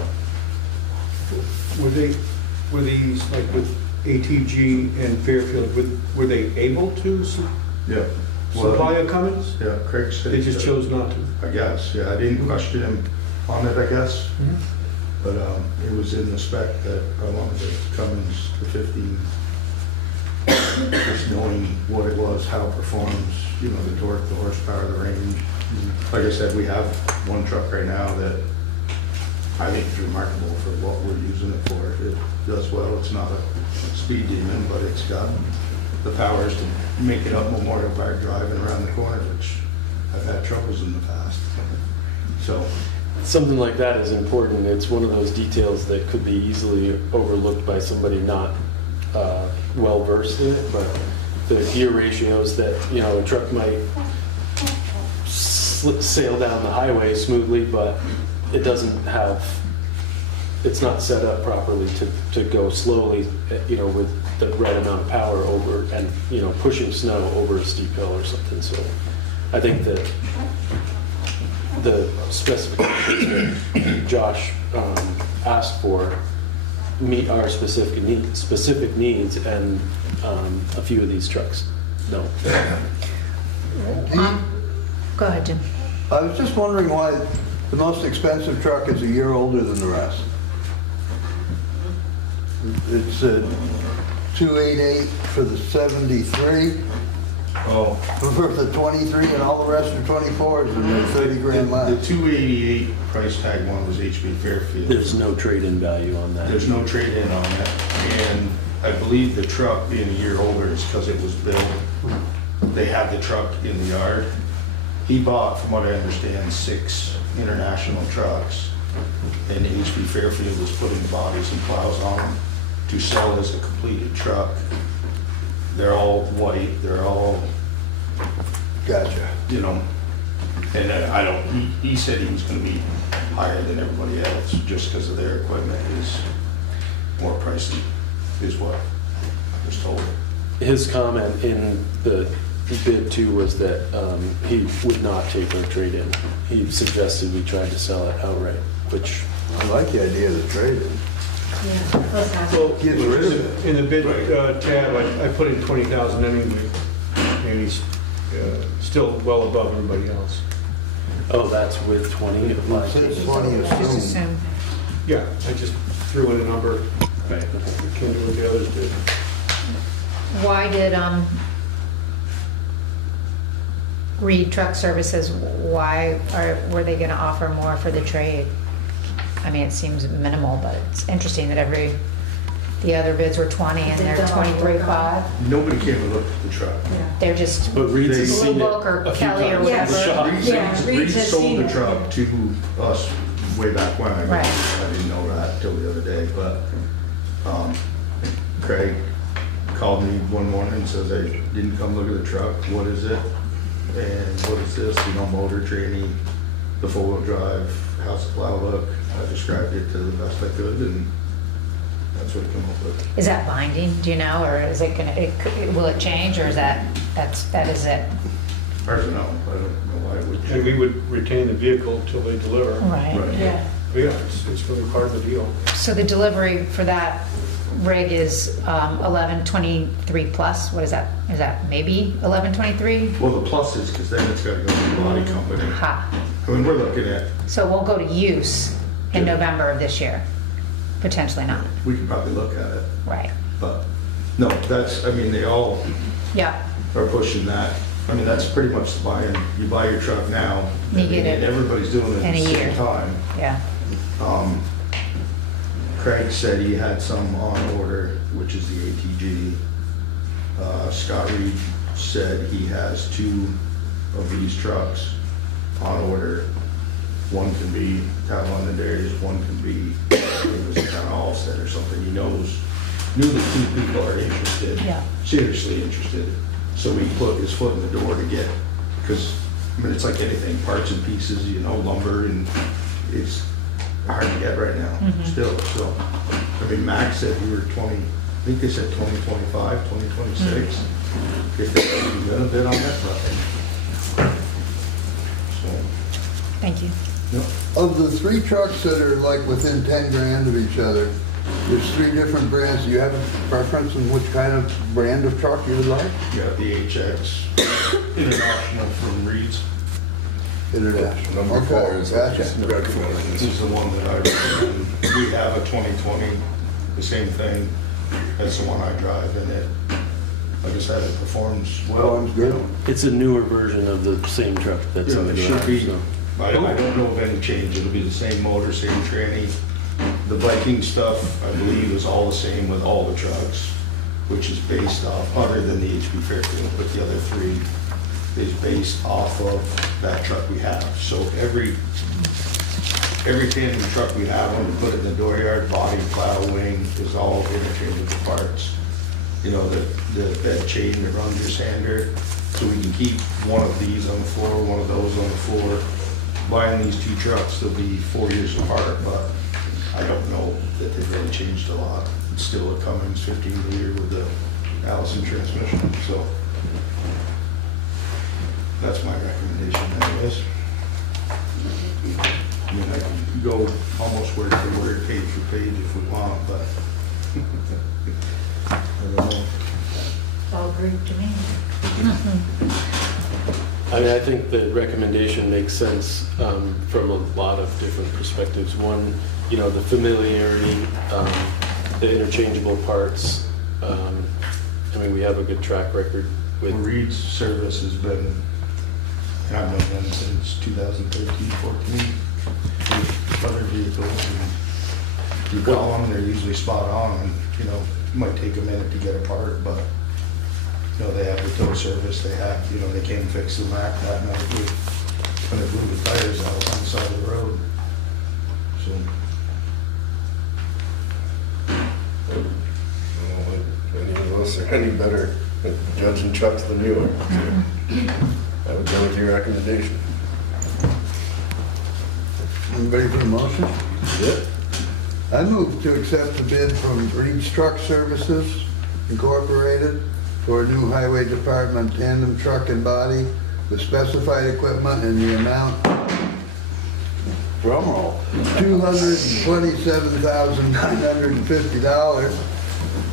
Were these like with ATG and Fairfield, were they able to Yeah. supply a Cummins? Yeah, Craig said. They just chose not to. I guess, yeah. I didn't question him on it, I guess. But it was in the spec that I wanted the Cummins, the 15. Just knowing what it was, how it performs, the torque, the horsepower, the range. Like I said, we have one truck right now that I think is remarkable for what we're using it for. It does well. It's not a speed demon, but it's got the powers to make it up Memorial Park driving around the corner, which I've had troubles in the past. So something like that is important. It's one of those details that could be easily overlooked by somebody not well versed in it, but the gear ratios that, you know, a truck might sail down the highway smoothly, but it doesn't have, it's not set up properly to go slowly, you know, with the right amount of power over and, you know, pushing snow over a steep hill or something. So I think that the specifications that Josh asked for meet our specific needs, and a few of these trucks don't. Go ahead, Jim. I was just wondering why the most expensive truck is a year older than the rest. It's a 288 for the 73, Oh. for the 23, and all the rest are 24s, and they're 30 grand The less. 288 price tag one was HB Fairfield. There's no trade-in value on that. There's no trade-in on it, and I believe the truck being a year older is because it was built, they had the truck in the yard. He bought, from what I understand, 6 international trucks, and HB Fairfield was putting bodies and plows on them to sell as a completed truck. They're all white, they're all, Gotcha. you know, and I don't, he said he was gonna be higher than everybody else, just because of their equipment is more pricey, is what I was told. His comment in the bid too was that he would not take our trade-in. He suggested we tried to sell it outright, which I like the idea of the trade-in. Yeah, let's have Well, Gets rid of it. in the bid tab, I put in 20,000 anyway, and he's still well above everybody else. oh, that's with 20 applied. It says 20 Just assumed. assume. Yeah, I just threw in a number, Right. can't do what the others did. Why did Reed Truck Services, were they gonna offer more for the trade? I mean, it seems minimal, but it's interesting that the other bids were 20 and they're 23.5. Nobody came and looked at the truck. They're just But Reed's has Blue seen it Book or a few Kelly or times. whatever. It's shocking. Yeah, Reed's has sold seen the it. truck to us way back when. Right. I didn't know that till the other day, but Craig called me one morning and says, "I didn't come look at the truck. What is it? And what is this? You know, motor training, the four-wheel drive, how's the plow look?" I described it to the best I could, and that's what it came up with. Is that binding, do you know, or is it gonna, will it change, or is that is it? Hard to know. I don't know why it would And change. we would retain the vehicle until they deliver. Right. Right. Yeah. But yeah, it's really part of the deal. So the delivery for that rig is 1123 plus, what is that? Is that maybe 1123? Well, the plus is because then it's got to go to the body company. Ha. I mean, we're looking at, So we'll go to use in November of this year, potentially not, we could probably look at it, right? but no, that's, I mean, they all Yeah, are pushing that. I mean, that's pretty much you buy your truck now. You get it and everybody's doing it in at a the year. same time. yeah. Craig said he had some on order, which is the ATG. Scott Reed said he has 2 of these trucks on order. One can be town Londonderry's, one can be, I think it was town Allsted or something. He knew that 2 people are interested, Yeah. seriously interested. So he put his foot in the door to get, because, I mean, it's like anything, parts and pieces, you know, lumber, and it's hard to get right now, still, so. I mean, Max said we were 20, I think they said 2025, 2026. If they even got a bid on that truck. So, Thank you. yep. Of the 3 trucks that are like within 10 grand of each other, there's 3 different brands. Do you have a preference in which kind of brand of truck you would like? You got the HX International from Reed's. International. Number Okay, 4 is gotcha. This is the one that I recommend. We have a 2020, the same thing. That's the one I drive, and it, like I said, it performs well. Sounds good. It's a newer version of the same truck that's in the It should garage. be. So. I don't know of any change. It'll be the same motor, same tranny. The Viking stuff, I believe, is all the same with all the trucks, which is based off, other than the HB Fairfield, but the other 3 is based off of that truck we have. So every tandem truck we have, when we put it in the dooryard, body, plow, wing, is all interchangeable parts. you know, the bed chain that runs your sander. So we can keep one of these on the floor, one of those on the floor. Buying these 2 trucks, they'll be 4 years apart, but I don't know that they've really changed a lot. It's still a Cummins 15 liter with the Allison transmission, so that's my recommendation anyways. I mean, I can go almost word for word, page for page if we want, but I don't know. It's all Greek to me. I mean, I think the recommendation makes sense from a lot of different perspectives. One, you know, the familiarity, the interchangeable parts. I mean, we have a good track record with. Reed's service has been, and I've known them since 2013, 14, with other vehicles. And you call them, they're usually spot on, and, you know, it might take a minute to get a part, but, you know, they have the tow service, they have, you know, they came fix the Mack that night when it blew the tires out on the side of the road. So. Any of us are any better at judging trucks than you are. So I would go with your recommendation. Anybody for the motion? Yep. I move to accept the bid from Reed's Truck Services Incorporated for a new highway department tandem truck and body with specified equipment in the amount, drum roll, $227,950,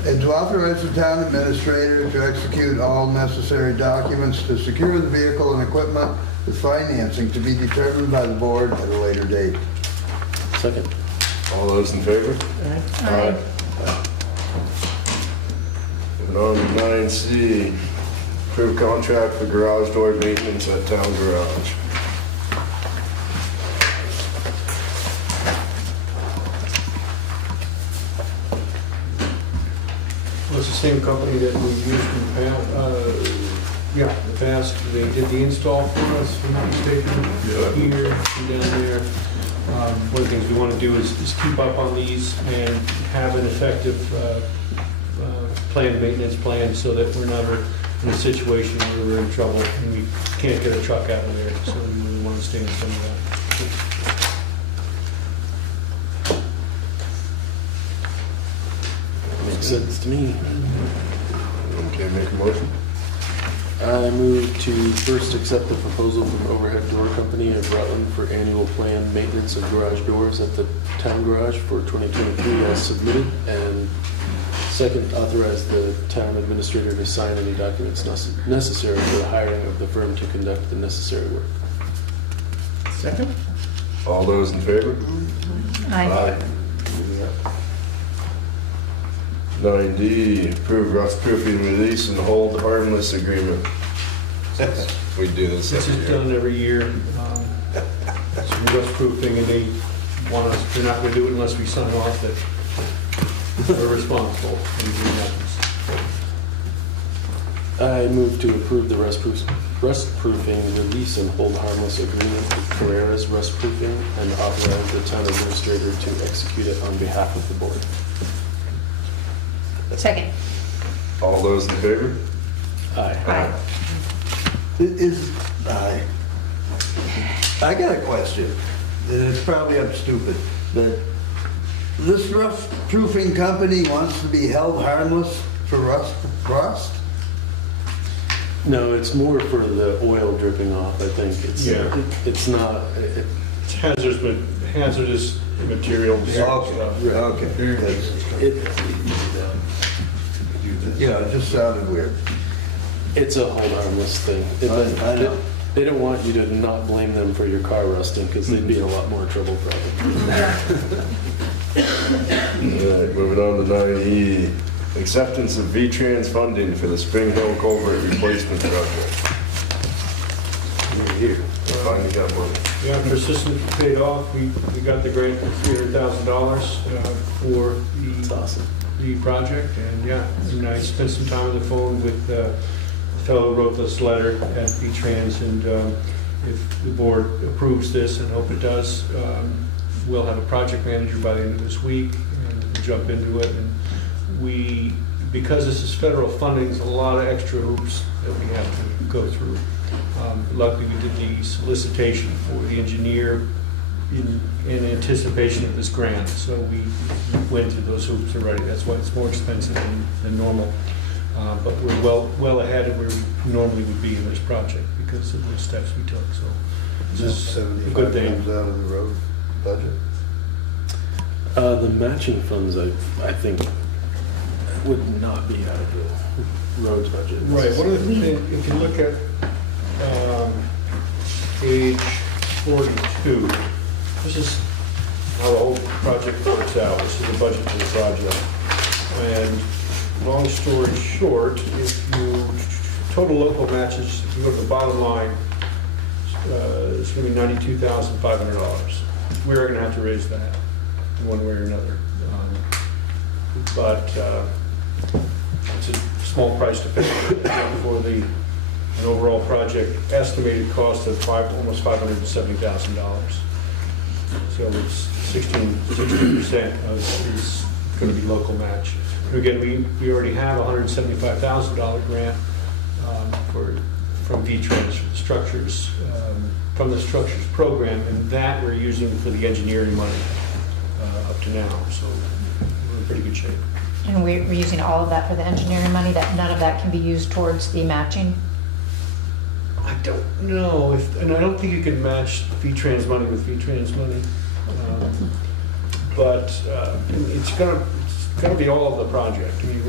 and to authorize the town administrator to execute all necessary documents to secure the vehicle and equipment with financing to be determined by the board at a later date. Second. All those in favor? Aye. Moving on to 9C, approve contract for garage door maintenance at town garage. Well, it's the same company that we used in the past. In the past, they did the install for us, if I'm not mistaken, here and down there. One of the things we want to do is keep up on these and have an effective planned maintenance plan so that we're never in a situation where we're in trouble and we can't get a truck out of there. So we really want to stay in some of that. Makes sense to me. Okay, make a motion. I move to first accept the proposal from Overhead Door Company of Rutland for annual planned maintenance of garage doors at the town garage for 2023 as submitted, and second, authorize the town administrator to sign any documents necessary for the hiring of the firm to conduct the necessary work. Second? All those in favor? Aye. 9D, approve rust proofing release and hold harmless agreement. We do this This every is year. done every year. It's rust proofing, and they want us, they're not going to do it unless we sign off that we're responsible. Anything happens. I move to approve the rust proofing release and hold harmless agreement with Carrera's Rust Proofing and authorize the town administrator to execute it on behalf of the board. Second. All those in favor? Aye. Aye. I got a question, and it's probably I'm stupid, but this rust proofing company wants to be held harmless for rust? No, it's more for the oil dripping off, I think. It's not, It's hazardous materials. Okay. Yeah, it just sounded weird. it's a hold harmless thing. I know. They don't want you to not blame them for your car rusting, because they'd be in a lot more trouble probably. All right, moving on to 9E, acceptance of V-Trans funding for the Spring Hill Culvert Replacement Project. Here. Finally got one. Yeah, persistence paid off. We got the grant for $300,000 for It's awesome. the project, and yeah, and I spent some time on the phone with the fellow who wrote this letter at V-Trans, and if the board approves this, and I hope it does, we'll have a project manager by the end of this week, and we'll jump into it. And we because this is federal funding, there's a lot of extra hoops that we have to go through. Luckily, we did the solicitation for the engineer in anticipation of this grant, so we went through those hoops already. That's why it's more expensive than normal. But we're well ahead of where we normally would be in this project because of the steps we took, so Is this that is a good 75 thing. comes out of the road budget? The matching funds, I think, would not be out of the roads budget. Right, one of the things, if you look at page 42, this is how the whole project works out. This is the budget for the project. And long story short, if you, total local matches, if you go to the bottom line, it's going to be $92,500. We're going to have to raise that one way or another. But it's a small price to pay for an overall project estimated cost of almost $570,000. So it's 16% is going to be local match. And again, we already have a $175,000 grant from V-Trans structures, from the structures program, and that we're using for the engineering money up to now. So we're in pretty good shape. And we're using all of that for the engineering money, that none of that can be used towards the matching? I don't know, and I don't think you can match V-Trans money with V-Trans money. But it's gonna be all of the project. I mean,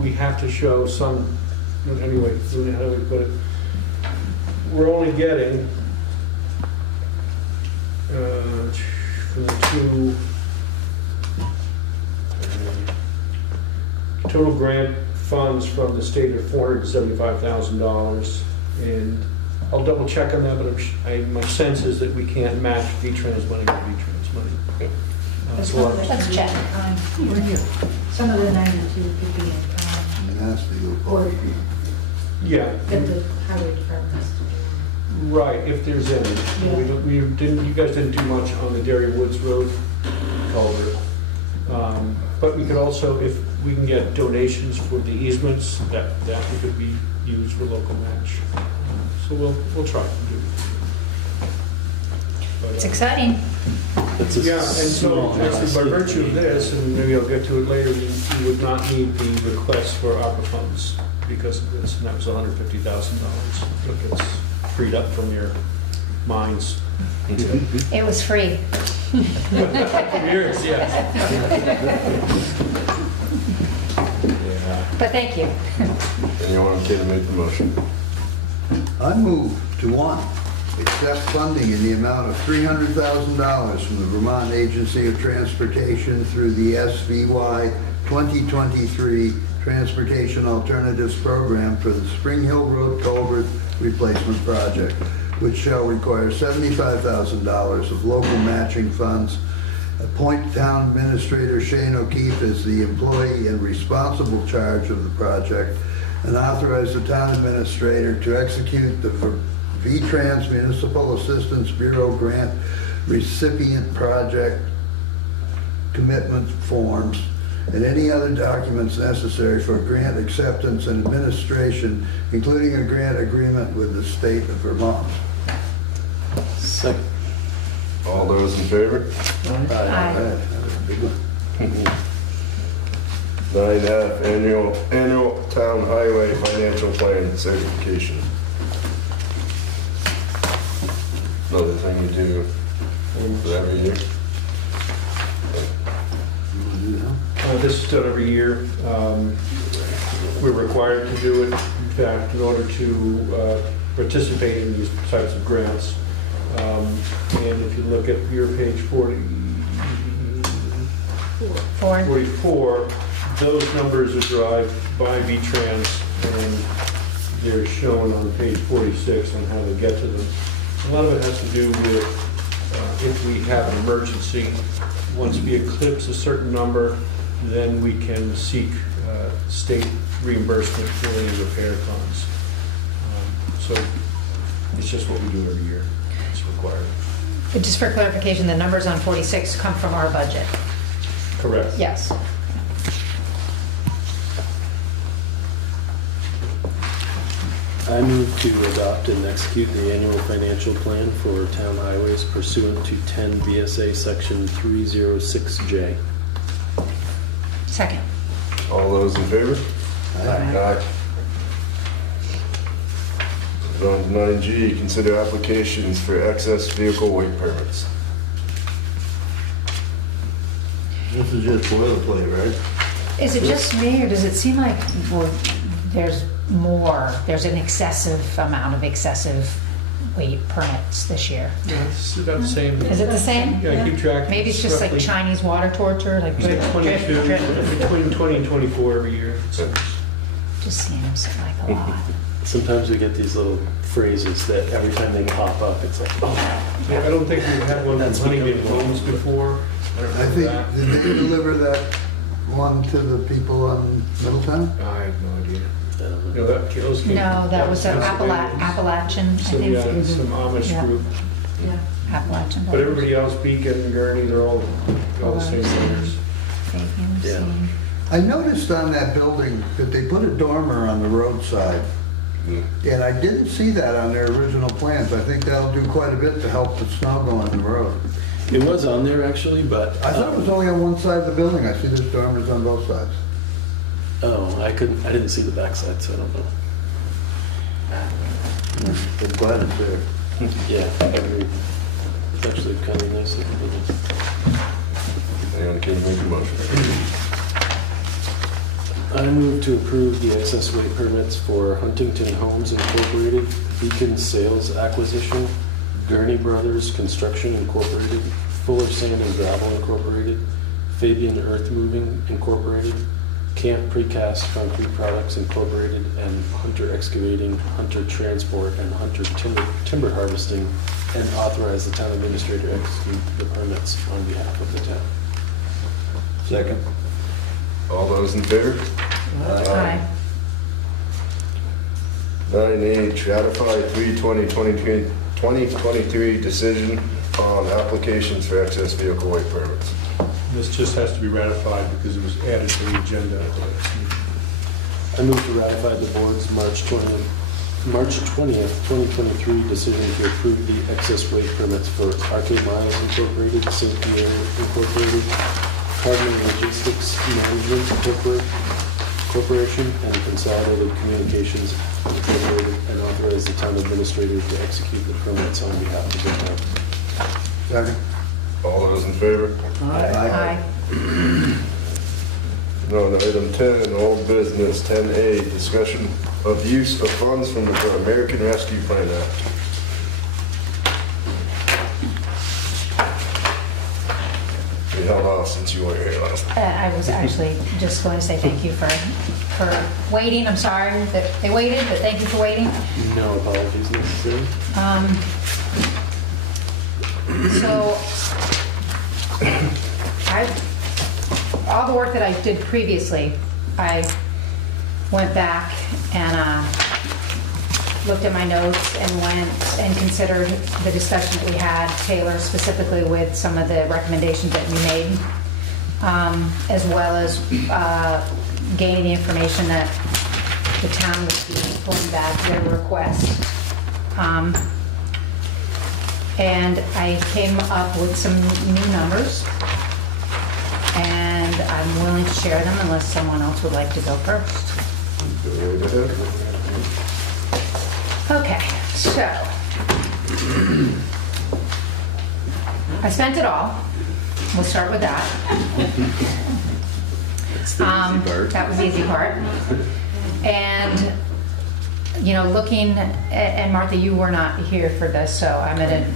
we have to show some, anyway, how do we put it? We're only getting from the two total grant funds from the state of $475,000, and I'll double check on that, but my sense is that we can't match V-Trans money with V-Trans money. Let's check. Some of the 92 could be Nasty little or part. Yeah, that the highway department has to do. right, if there's any. You guys didn't do much on the Dairy Woods Road culvert. But we could also, if we can get donations for the easements, that could be used for local match. So we'll try to do it. But, It's exciting. It's a yeah, and so small actually by virtue of this, and maybe I'll get to it later, we would not need the request for ARPA funds because of this, and that was $150,000 that gets freed up from your minds. It was free. Years, yes. Yeah. But thank you. Anyone care to make the motion? I move to, one, accept funding in the amount of $300,000 from the Vermont Agency of Transportation through the SVY 2023 Transportation Alternatives Program for the Spring Hill Road Culvert Replacement Project, which shall require $75,000 of local matching funds. Appoint Town Administrator Shane O'Keefe as the employee in responsible charge of the project, and authorize the Town Administrator to execute the V-Trans Municipal Assistance Bureau Grant Recipient Project Commitment Forms and any other documents necessary for grant acceptance and administration, including a grant agreement with the state of Vermont. Second. All those in favor? Aye. That was a big one. 9F, annual town highway financial plan certification. Another thing you do for every year. You wanna do that? This is done every year. We're required to do it, in fact, in order to participate in these types of grants. And if you look at your page 44, those numbers are derived by V-Trans, and they're shown on page 46 on how to get to them. A lot of it has to do with if we have an emergency. Once we eclipse a certain number, then we can seek state reimbursement for any repair funds. So it's just what we do every year. It's required. But just for clarification, the numbers on 46 come from our budget. Correct. Yes. I move to adopt and execute the annual financial plan for town highways pursuant to 10 VSA Section 306J. Second. All those in favor? Aye. On to 9G, consider applications for excess vehicle weight permits. This is just boilerplate, right? Is it just me, or does it seem like there's an excessive amount of excessive weight permits this year? Yeah, it's about the same. Is it the same? Yeah, keep track. Maybe it's just like Roughly Chinese water torture, like drip, drip, 22, drip. between 20 and 24 every year. Just seems like a lot. Sometimes we get these little phrases that every time they pop up, it's like, oh. Yeah, I don't think we've had one from Huntington Homes before. I think, did they deliver that one to the people on Middletown? I have no idea. I don't know. No, those came. No, that was an Pennsylvania. Appalachian, I Some, think. yeah, some Amish Yeah. group. Yeah. Appalachian. But everybody else, Beacon and Gurney, they're all the same owners. Yeah. I noticed on that building that they put a dormer on the roadside. And I didn't see that on their original plans. I think that'll do quite a bit to help the snow go on the road. It was on there actually, but. I thought it was only on one side of the building. I see there's dormers on both sides. Oh, I didn't see the backside, so I don't know. I'm glad it's there. Yeah, I agree. It's actually kind of nice looking building. Anyone can make a motion? I move to approve the excess weight permits for Huntington Homes Incorporated, Beacon Sales Acquisition, Gurney Brothers Construction Incorporated, Fuller Sand and Gravel Incorporated, Fabian Earth Moving Incorporated, Camp Precast Concrete Products Incorporated, and Hunter Excavating, Hunter Transport, and Hunter Timber Harvesting, and authorize the town administrator to execute the permits on behalf of the town. Second. All those in favor? Aye. 9H, ratify 3/20/2023 decision on applications for excess vehicle weight permits. This just has to be ratified because it was added to the agenda. I move to ratify the board's March 20th, 2023 decision to approve the excess weight permits for RK Miles Incorporated, St. Pierre Incorporated, Cardinal Logistics Management Corporation, and Consolidated Communications Incorporated, and authorize the town administrator to execute the permits on behalf of the town. Second. All those in favor? Aye. No, no, item 10, old business, 10A, discussion of use of funds from the American Rescue Plan Act. We held off since you weren't here last time. I was actually just going to say thank you for waiting. I'm sorry that they waited, but thank you for waiting. No apologies necessary. So, all the work that I did previously, I went back and looked at my notes and went and considered the discussion that we had, Taylor, specifically with some of the recommendations that you made, as well as gaining the information that the town would be pulling back their request. And I came up with some new numbers, and I'm willing to share them unless someone else would like to go first. Go right ahead. Okay, so I spent it all. We'll start with that. That's the easy part. That was the easy part. And, you know, looking, and Martha, you were not here for this, so I'm gonna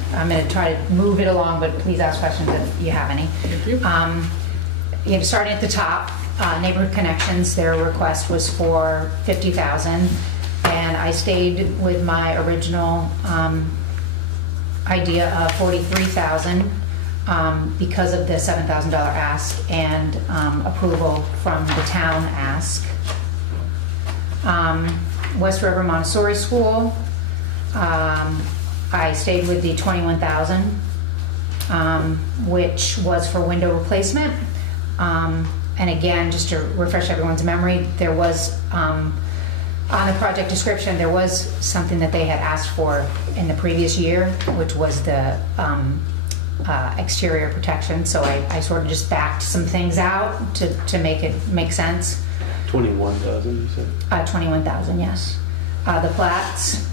try to move it along, but please ask questions if you have any. Thank you. You know, starting at the top, Neighborhood Connections, their request was for $50,000, and I stayed with my original idea of $43,000 because of the $7,000 ask and approval from the town ask. West River Montessori School, I stayed with the $21,000, which was for window replacement. And again, just to refresh everyone's memory, there was On the project description, there was something that they had asked for in the previous year, which was the exterior protection. So I sort of just backed some things out to make it make sense. 21,000, you said? 21,000, yes. The plats,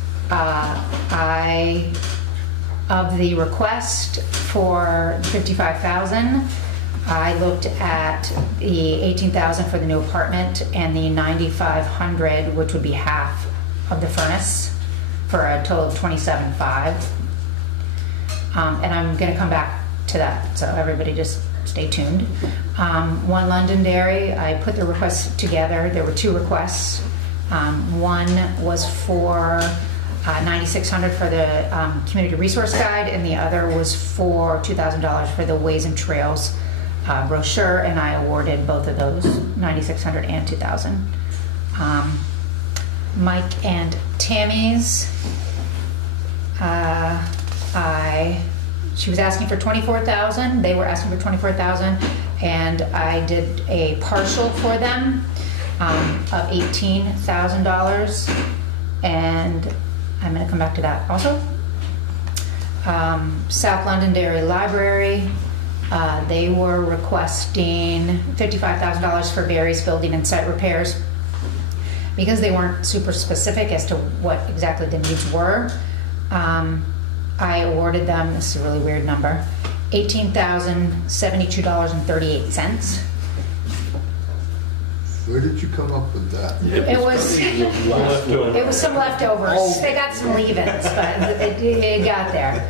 of the request for 55,000, I looked at the 18,000 for the new apartment and the 9,500, which would be half of the furnace, for a total of 27,500. And I'm gonna come back to that, so everybody just stay tuned. One Londonderry, I put the requests together. There were 2 requests. One was for 9,600 for the community resource guide, and the other was for $2,000 for the Ways and Trails brochure, and I awarded both of those, 9,600 and 2,000. Mike and Tammy's, she was asking for 24,000. They were asking for 24,000, and I did a partial for them of $18,000, and I'm going to come back to that also. South Londonderry Library, they were requesting $55,000 for various building and site repairs. Because they weren't super specific as to what exactly the needs were, I awarded them, this is a really weird number, $18,072.38. Where did you come up with that? It was some leftovers. Oh. They got some leave-ins, but it got there.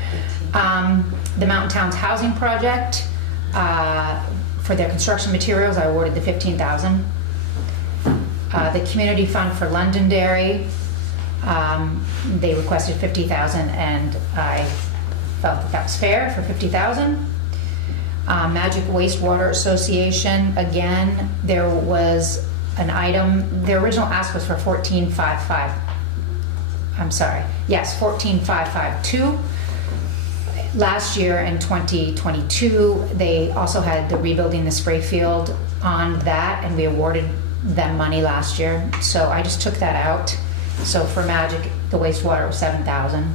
The Mountain Towns Housing Project, for their construction materials, I awarded the $15,000. The Community Fund for Londonderry, they requested $50,000, and I felt that was fair for $50,000. Magic Wastewater Association, again, there was an item, their original ask was for $14,552. I'm sorry, yes, $14,552. Last year in 2022, they also had the rebuilding the spray field on that, and we awarded them money last year, so I just took that out. So for Magic, the wastewater was $7,000,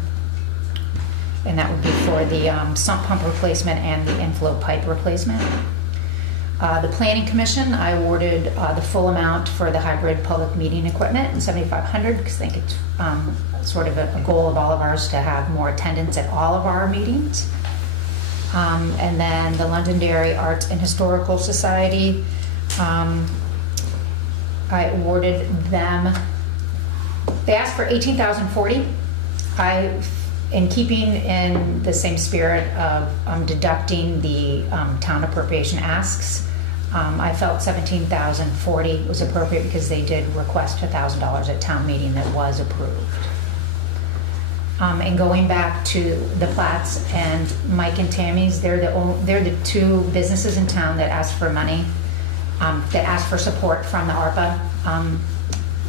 and that would be for the sump pump replacement and the inflow pipe replacement. The Planning Commission, I awarded the full amount for the hybrid public meeting equipment, $7,500, because I think it's sort of a goal of all of ours to have more attendance at all of our meetings. And then the Londonderry Arts and Historical Society, I awarded them, they asked for $18,040. In keeping in the same spirit of deducting the town appropriation asks, I felt $17,040 was appropriate because they did request $1,000 at town meeting that was approved. And going back to the Platts and Mike and Tammy's, they're the 2 businesses in town that asked for money, that asked for support from the ARPA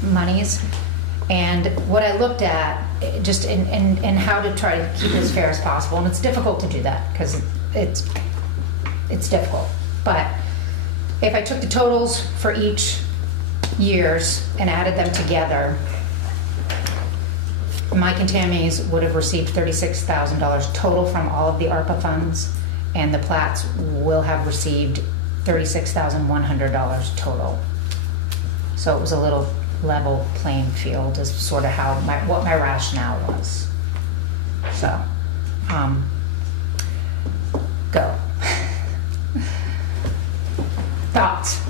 monies. And what I looked at, just in how to try to keep it as fair as possible, and it's difficult to do that because it's difficult. But if I took the totals for each years and added them together, Mike and Tammy's would have received $36,000 total from all of the ARPA funds, and the Platts will have received $36,100 total. So it was a little level playing field is sort of how what my rationale was. So, go. Thoughts?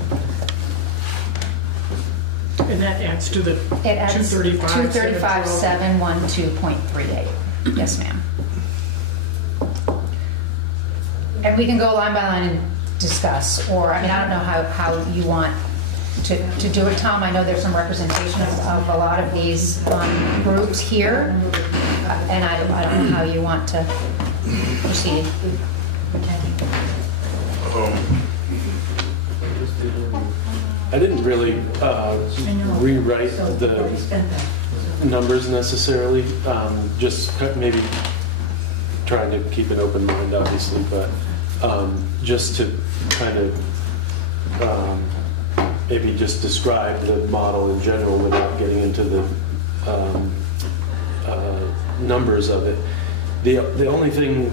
And that adds to the It adds 235, 235,712.38. Yes, ma'am. And we can go line by line and discuss, or, I mean, I don't know how you want to do it, Tom. I know there's some representation of a lot of these groups here, and I don't know how you want to proceed. I didn't really rewrite the numbers necessarily, just maybe trying to keep an open mind, obviously, but just to kind of maybe just describe the model in general without getting into the numbers of it. The only thing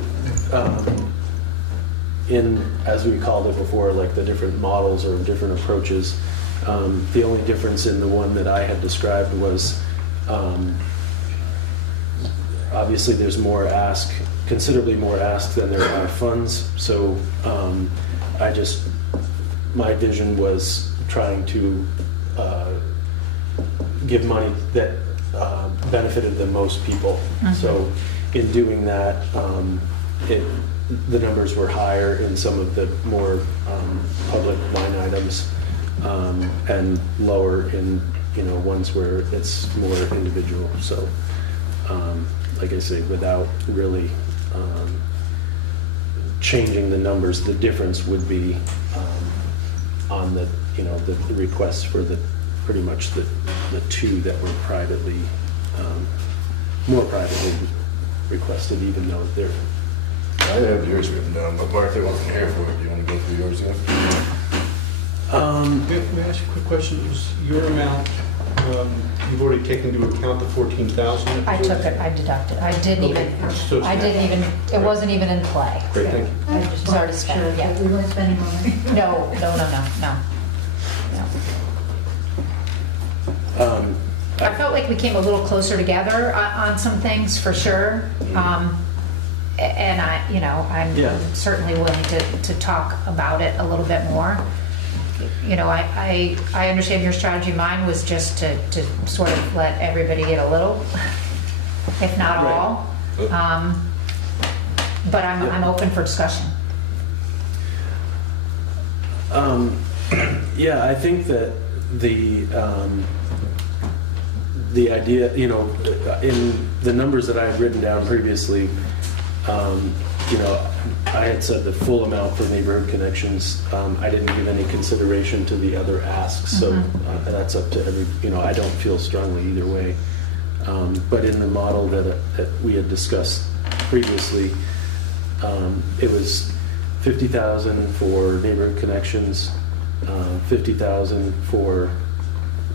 in, as we called it before, like the different models or different approaches, the only difference in the one that I had described was obviously there's more ask, considerably more ask than there are funds. So my vision was trying to give money that benefited the most people. Mhm. So in doing that, the numbers were higher in some of the more public line items, and lower in, ones where it's more individual. So, like I say, without really changing the numbers, the difference would be on the, the requests for pretty much the two that were privately, more privately requested, even though they're. I have yours written down, but Martha wasn't here for it. Do you want to go through yours again? May I ask you a quick question? Is your amount, you've already taken into account the 14,000? I took it, I deducted, I didn't Okay, even, so it's I didn't even, it wasn't even in play. Great, thank you. I just It's already wanted to spent, sure yeah. that we weren't spending more money. No. I felt like we came a little closer together on some things, for sure. And I'm Yeah. certainly willing to talk about it a little bit more. I understand your strategy. Mine was just to sort of let everybody get a little, if not Right. all. But I'm open for discussion. Yeah, I think that the idea, in the numbers that I had written down previously, I had said the full amount for neighborhood connections. I didn't give any consideration to the other asks, so that's up to every, I don't feel strongly either way. But in the model that we had discussed previously, it was 50,000 for neighborhood connections, 50,000 for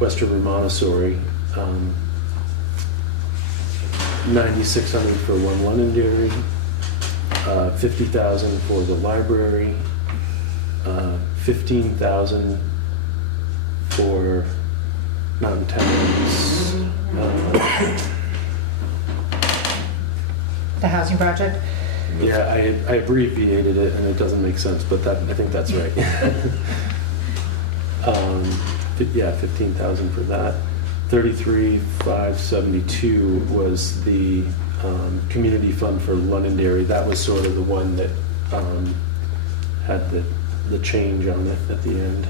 West River Montessori, 9,600 for one Londonderry, 50,000 for the library, 15,000 for Mountain Towns. The housing project? Yeah, I abbreviated it and it doesn't make sense, but I think that's right. Yeah, 15,000 for that. 33,572 was the community fund for Londonderry. That was sort of the one that had the change on it at the end.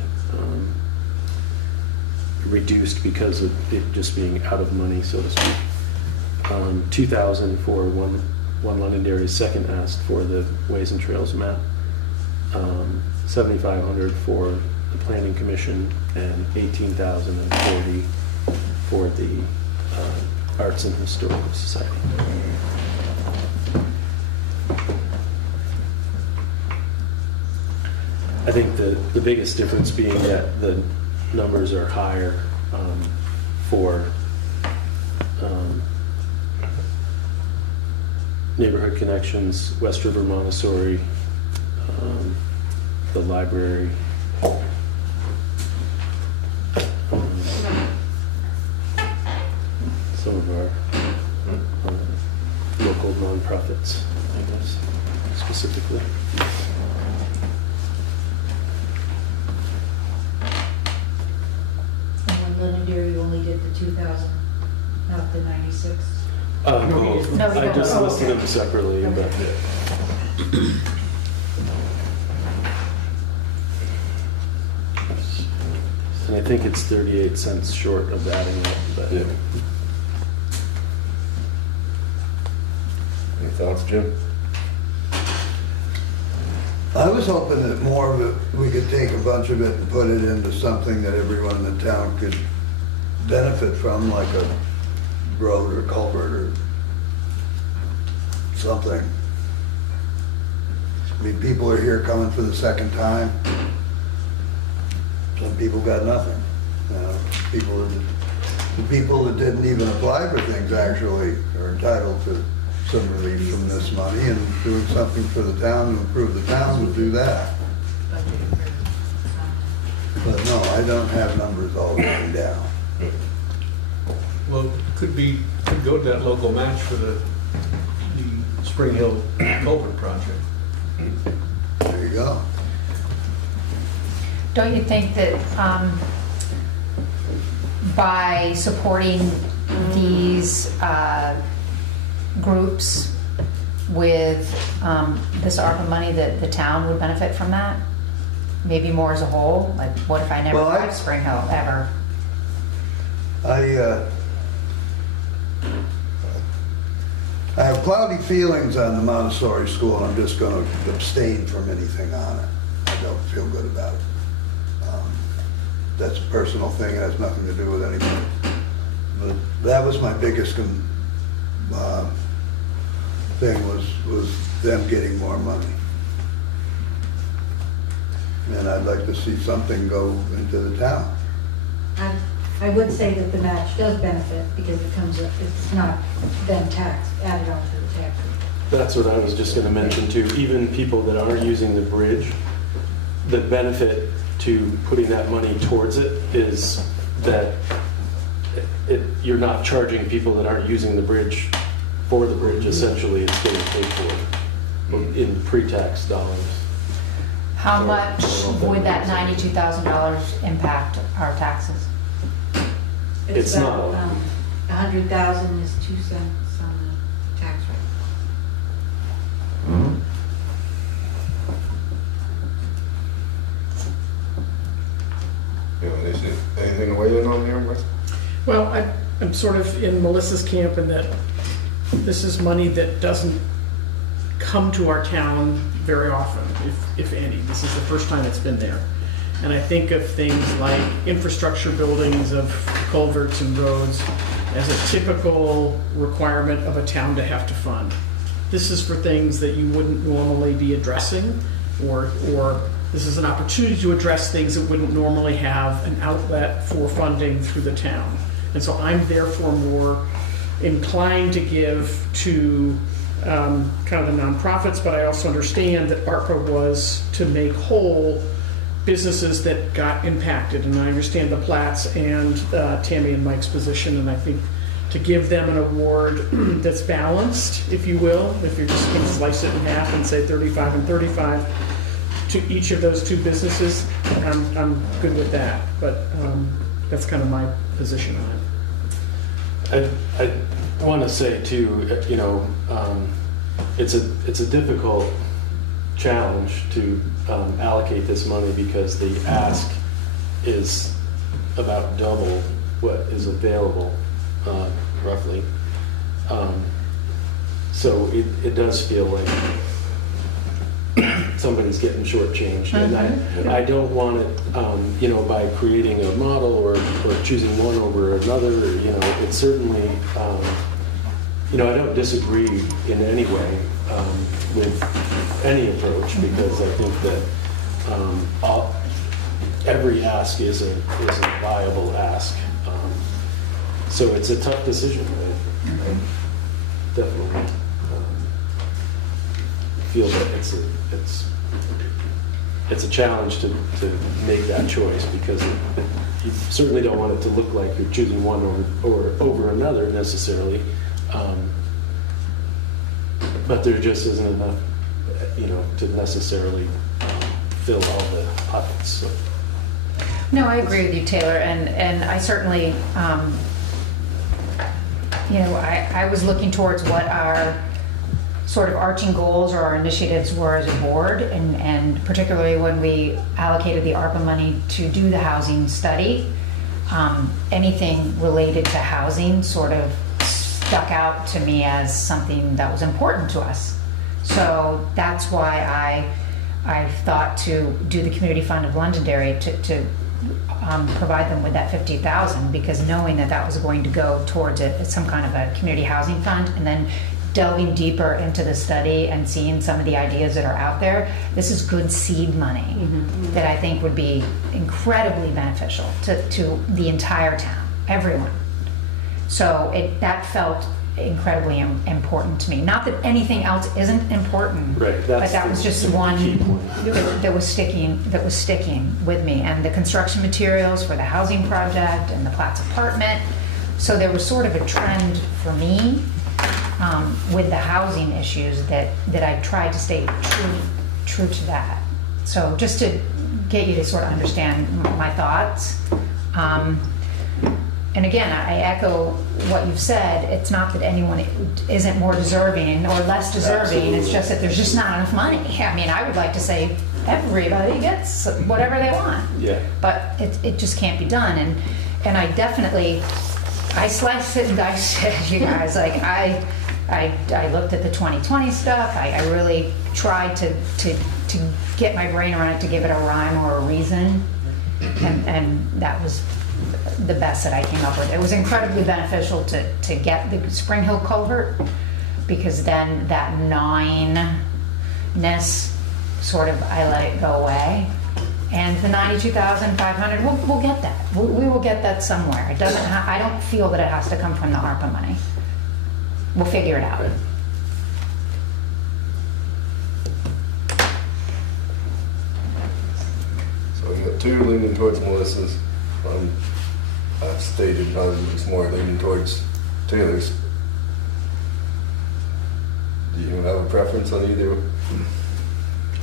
Reduced because of it just being out of money, so to speak. 2,000 for one Londonderry second ask for the Ways and Trails map. 7,500 for the Planning Commission, and 18,040 for the Arts and Historical Society. I think the biggest difference being that the numbers are higher for neighborhood connections, West River Montessori, the library, some of our local nonprofits, I guess, specifically. And when Londonderry, you only did the 2,000, not the 96. Both. No, we I don't. just Oh, listed okay. them separately, but and I think it's 38 cents short of adding up, but Yeah. Any thoughts, Jim? I was hoping that more of it, we could take a bunch of it and put it into something that everyone in the town could benefit from, like a road or culvert or something. I mean, people are here coming for the second time. Some people got nothing. People are the people that didn't even apply for things actually are entitled to some relief from this money, and doing something for the town to improve the town would do that. But no, I don't have numbers all written down. Well, could go to that local match for the Spring Hill culvert project. There you go. Don't you think that by supporting these groups with this ARPA money that the town would benefit from that? Maybe more as a whole? Like, what if I never Well, drive Spring Hill, ever? I have cloudy feelings on the Montessori school, and I'm just going to abstain from anything on it. I don't feel good about it. That's a personal thing, it has nothing to do with anything. But that was my biggest thing, was them getting more money. And I'd like to see something go into the town. I would say that the match does benefit because it comes up, it's not then added on to the tax. That's what I was just gonna mention too. Even people that aren't using the bridge, the benefit to putting that money towards it is that you're not charging people that aren't using the bridge for the bridge. Essentially, it's getting paid for in pre-tax dollars. How much would that $92,000 impact our taxes? It's about, not. 100,000 is 2 cents on the tax rate. Anything to weigh in on here, Wes? Well, I'm sort of in Melissa's camp in that this is money that doesn't come to our town very often, if any. This is the first time it's been there. And I think of things like infrastructure buildings of culverts and roads as a typical requirement of a town to have to fund. This is for things that you wouldn't normally be addressing, or this is an opportunity to address things that wouldn't normally have an outlet for funding through the town. And so I'm therefore more inclined to give to kind of the nonprofits, but I also understand that ARPA was to make whole businesses that got impacted, and I understand the Platts and Tammy and Mike's position, and I think to give them an award that's balanced, if you will, if you're just going to slice it in half and say 35 and 35 to each of those two businesses, I'm good with that, but that's kind of my position on it. I want to say too, you know, it's a difficult challenge to allocate this money because the ask is about double what is available, roughly. So it does feel like somebody's getting shortchanged, and I don't want it, you know, by creating a model or choosing one over another. You know, it's certainly, you know, I don't disagree in any way with any approach, because I think that every ask is a viable ask. So it's a tough decision. I definitely feel that it's a challenge to make that choice, because you certainly don't want it to look like you're choosing one over another necessarily. But there just isn't enough, you know, to necessarily fill all the pockets. So. No, I agree with you, Taylor, and I certainly, you know, I was looking towards what our sort of arching goals or our initiatives were as a board, and particularly when we allocated the ARPA money to do the housing study, anything related to housing sort of stuck out to me as something that was important to us. So that's why I thought to do the Community Fund of Londonderry to provide them with that $50,000, because knowing that that was going to go towards some kind of a community housing fund, and then delving deeper into the study and seeing some of the ideas that are out there, this is good seed money that I think would be incredibly beneficial to the entire town, everyone. So that felt incredibly important to me. Not that anything else isn't important, Right, but that's that was the just key one point. that was sticking with me. And the construction materials for the housing project and the Platts apartment. So there was sort of a trend for me with the housing issues that I tried to stay true to that. So just to get you to sort of understand my thoughts. And again, I echo what you've said. It's not that anyone isn't more deserving or less deserving. Absolutely. It's just that there's just not enough money. I mean, I would like to say everybody gets whatever they want. Yeah. But it just can't be done. And I definitely, I sliced it and diced it, you guys. Like I looked at the 2020 stuff. I really tried to get my brain around it, to give it a rhyme or a reason. And that was the best that I came up with. It was incredibly beneficial to get the Spring Hill culvert, because then that nine-ness sort of, I let it go away. And the 92,500, we'll get that. We will get that somewhere. It doesn't. I don't feel that it has to come from the ARPA money. We'll figure it out. So we got two leaning towards Melissa's. I've stated others more leaning towards Taylor's. Do you have a preference on either?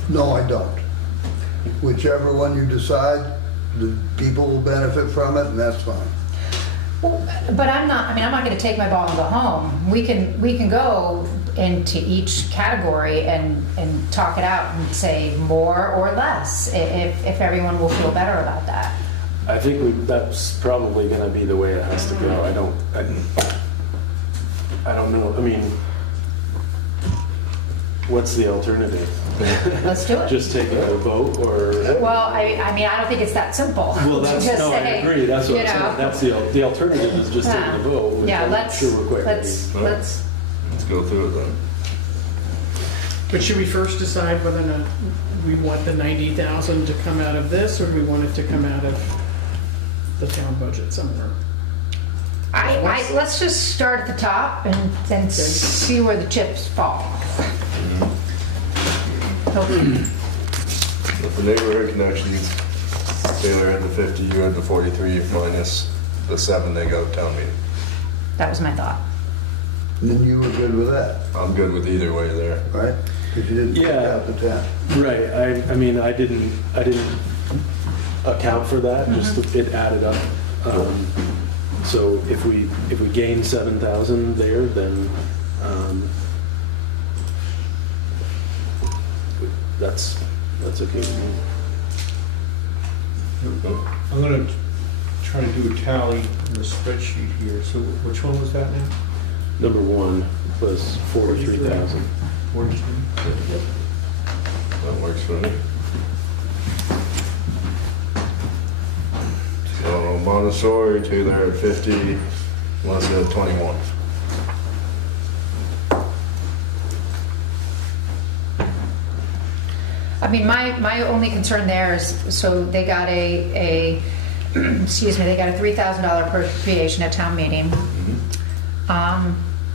No, I don't. Whichever one you decide, the people will benefit from it, and that's fine. Well, but I'm not going to take my ball and go home. We can go into each category and talk it out and say more or less if everyone will feel better about that. I think that's probably going to be the way it has to go. I don't know. I mean, what's the alternative? Let's do it. Just taking a vote, or? Well, I mean, I don't think it's that simple. Well, that's, Just no, I say, agree. That's what you I'm know. saying. That's the alternative is just taking a vote. which Yeah, I'm let's sure we're quick. let's Let's go through it then. But should we first decide whether or not we want the 90,000 to come out of this, or do we want it to come out of the town budget somewhere? let's just start at the top and then see where the chips fall. With the neighborhood connections, Taylor had the 50, you had the 43 minus the 7 they got at town meeting. That was my thought. And then you were good with that, I'm good with either way there. right? Because you didn't take Yeah. out the 10. Right. I mean, I didn't account for that. Just it added up. So if we gain 7,000 there, then that's okay with me. I'm gonna try to do a tally in the spreadsheet here. So which one was that now? Number one was 43,000. 42? That works for me. So Montessori, Taylor at 50, Melissa at 21. I mean, my only concern there is, so they got excuse me, they got a $3,000 appropriation at town meeting.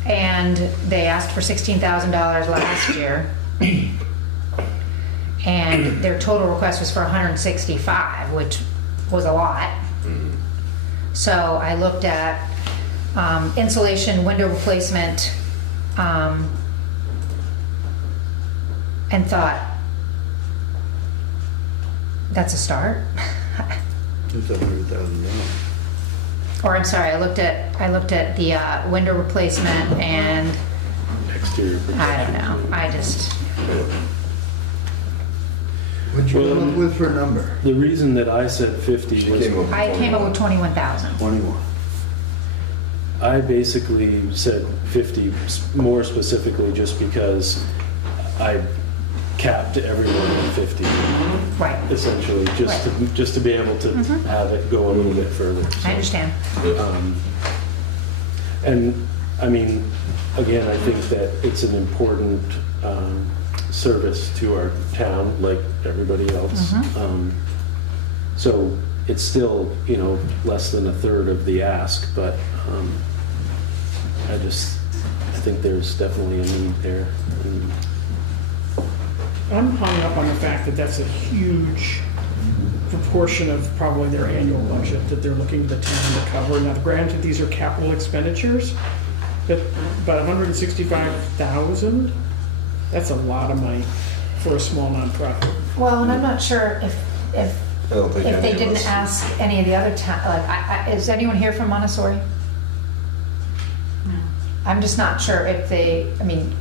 And they asked for $16,000 last year. And their total request was for 165, which was a lot. So I looked at insulation, window replacement, and thought, that's a start. It's $100,000. Or I'm sorry, I looked at the window replacement and Exterior protection. I don't know. I just, What'd you come up with for a number? The reason that I said 50 She was came up with I came up with 21,000. 21. I basically said 50 more specifically just because I capped everyone at 50, Right. essentially, just to be able to have it go a little bit further. I understand. And I mean, again, I think that it's an important service to our town, like everybody else. So it's still, less than a third of the ask, but I think there's definitely a need there. And I'm hung up on the fact that that's a huge proportion of probably their annual budget that they're looking to the town to cover. Now, granted, these are capital expenditures, but about 165,000, that's a lot of money for a small nonprofit. Well, and I'm not sure if I don't think they any of didn't us. ask any of the other towns, like, is anyone here from Montessori? I'm just not sure if they, I mean,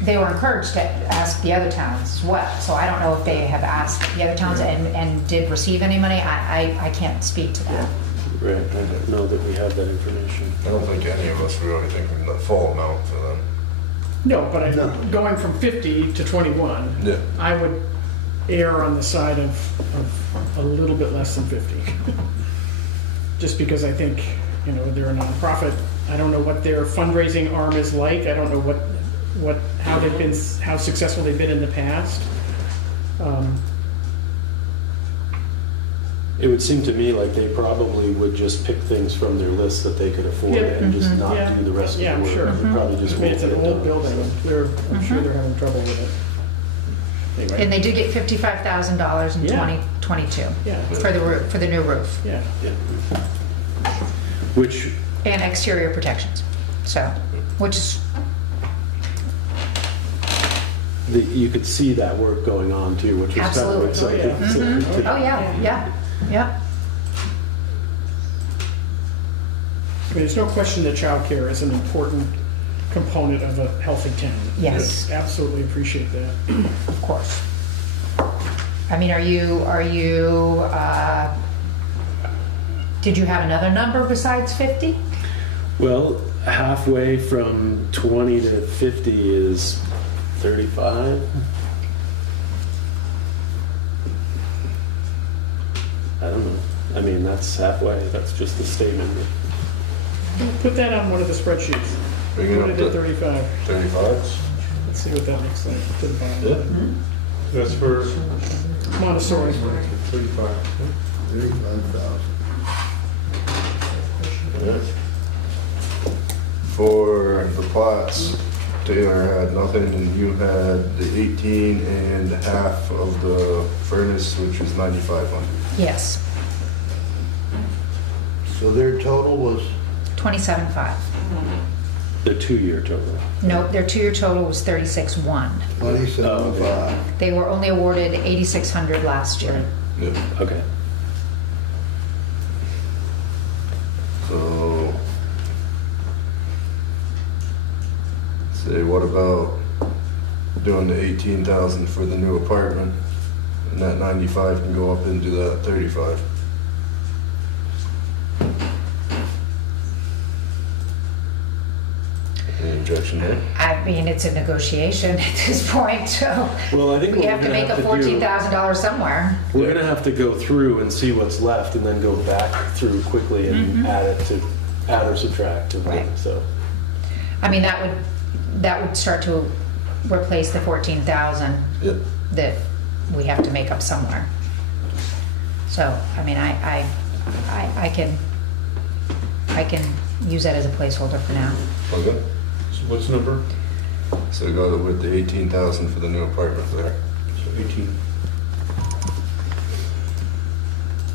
they were encouraged to ask the other towns as well, so I don't know if they have asked the other towns and did receive any money. I can't speak to that. right, I don't know that we have that information. I don't think any of us were really thinking the full amount for them. No, but No. going from 50 to 21, Yeah. I would err on the side of a little bit less than 50. Just because I think, they're a nonprofit. I don't know what their fundraising arm is like. I don't know how successful they've been in the past. It would seem to me like they probably would just pick things from their list that they could afford Yeah. and just not Yeah. do the rest of Yeah, the work. sure. They probably just I mean, it's an won't get old done, building. so. I'm sure they're having trouble with it. Anyway. And they did get $55,000 in Yeah. 2022 Yeah, for the new roof yeah. Yeah. Which, and exterior protections. So, which is, you could see that work going on too, which was kind of Absolutely. exciting. Oh, yeah. So, Mhm. to- oh yeah. I mean, there's no question that childcare is an important component of a healthy town. Yes. Absolutely appreciate that. Of course. I mean, did you have another number besides 50? Well, halfway from 20 to 50 is 35. I don't know. I mean, that's halfway. That's just a statement. Put that on one of the spreadsheets. Bring it Put up it at to 35. 35? Let's see what that looks like to the bottom. Yeah. That's for Montessori. 35. 35,000. Yeah. For the plots, Taylor had nothing and you had the 18 and half of the furnace, which was 9,500. Yes, So their total was, 27.5. The 2-year total. No, their 2-year total was 36.1. 27,500. They were only awarded 8,600 last year. Yeah. Okay. So, say what about doing the 18,000 for the new apartment? And that 95 can go up into that 35. Any objection there? I mean, it's a negotiation at this point, so Well, I think we what have we're to gonna make a do- $14,000 somewhere. We're gonna have to go through and see what's left and then go back through quickly and add or subtract to Right. that, so. I mean, that would start to replace the 14,000 Yep. that we have to make up somewhere. So, I mean, I can use that as a placeholder for now. Okay. So what's the number? So go with the 18,000 for the new apartment there. So 18.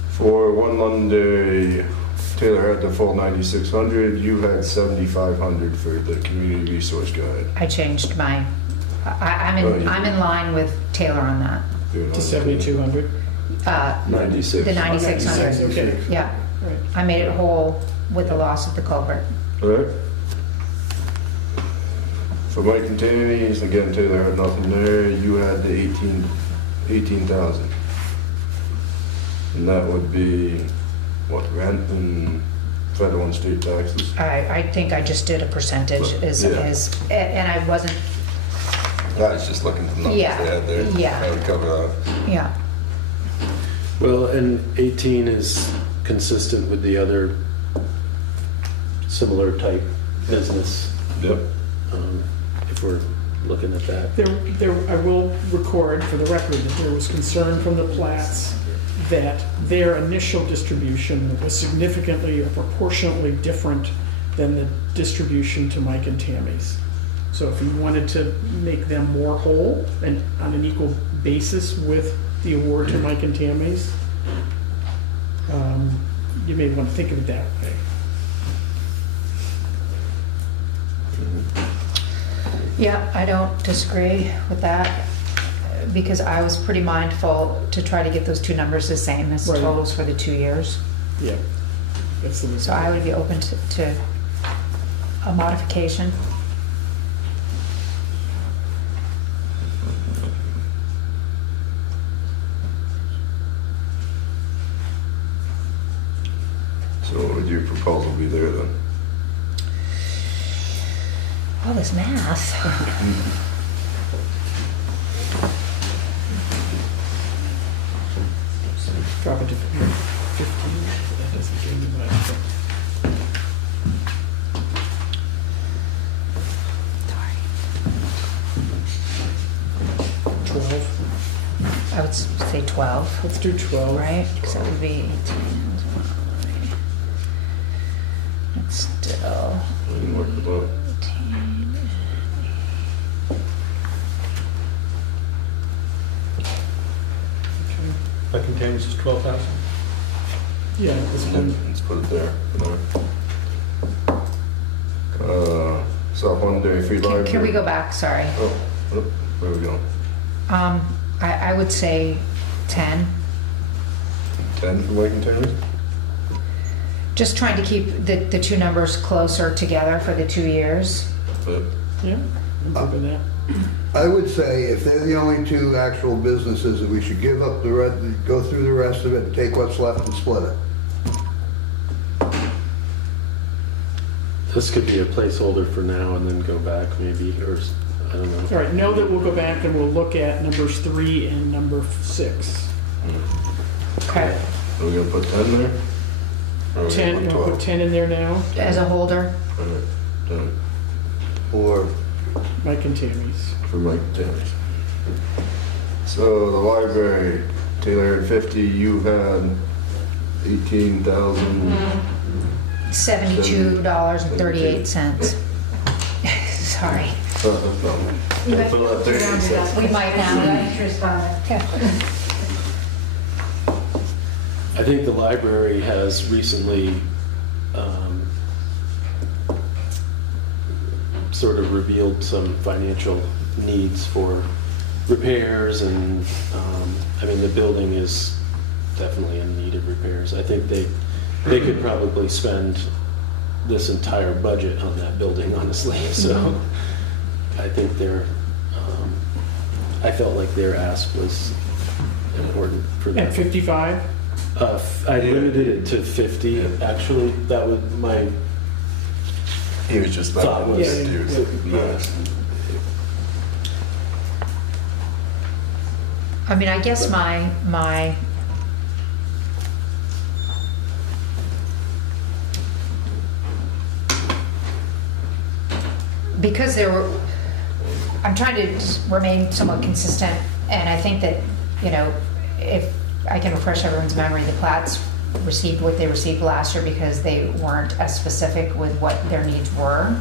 For One Londonderry, Taylor had the full 9,600, you had 7,500 for the community resource guide. I changed my, I'm Oh, you in did. line with Taylor on that. Doing To all 7,200. 96. The 9,600. Okay. Yeah, Right. I made it whole with the loss of the culvert. Alright. For Mike and Tammy's, again, Taylor had nothing there, you had the 18,000. And that would be, what, rent and federal and state taxes? I think I just did a percentage Yeah. and I wasn't, I was just looking for the numbers they Yeah, had there. yeah. That would cover that. yeah. Well, and 18 is consistent with the other similar type business, Yep. if we're looking at that. I will record for the record that there was concern from the Platts that their initial distribution was significantly or proportionately different than the distribution to Mike and Tammy's. So if you wanted to make them more whole and on an equal basis with the award to Mike and Tammy's, you may want to think of it that way. Yeah, I don't disagree with that, because I was pretty mindful to try to get those two numbers the same as Right. totals for the 2 years. Yeah. That's the So I would be open to a modification. So what would your proposal be there then? All this math. Drop it to 15. That doesn't give me much. but 12. I would say 12, Let's do 12. right? Because that would be 18. It's still We can work with that. 18. That contains is 12,000. Yeah, this one. Let's put it there. South Londonderry Free Library. Can we go back? Sorry. Oh, where are we going? I would say 10. 10 for Mike and Tammy's? Just trying to keep the two numbers closer together for the 2 years. Yep. Yeah, I'm good with that. I would say if they're the only two actual businesses, that we should give up the go through the rest of it and take what's left and split it. This could be a placeholder for now and then go back maybe, or I don't know. All right, know that we'll go back and we'll look at numbers 3 and number 6. Okay. Are we gonna put 10 there? Or are we 10, gonna you put want to put 10 in there now? As a holder. All right, 10. Or Mike and Tammy's. for Mike and Tammy's. So the library, Taylor had 50, you had 18,000. $72.38. Sorry. No problem. We'll fill out 38 cents. We might now. Interest on it. I think the library has recently sort of revealed some financial needs for repairs, and I mean, the building is definitely in need of repairs. I think they could probably spend this entire budget on that building, honestly. So I think I felt like their ask was important for them. At 55? I limited it to 50, actually. That was my He was just thought was, I mean, I guess my because I'm trying to just remain somewhat consistent, and I think that, if I can refresh everyone's memory, the Platts received what they received last year because they weren't as specific with what their needs were.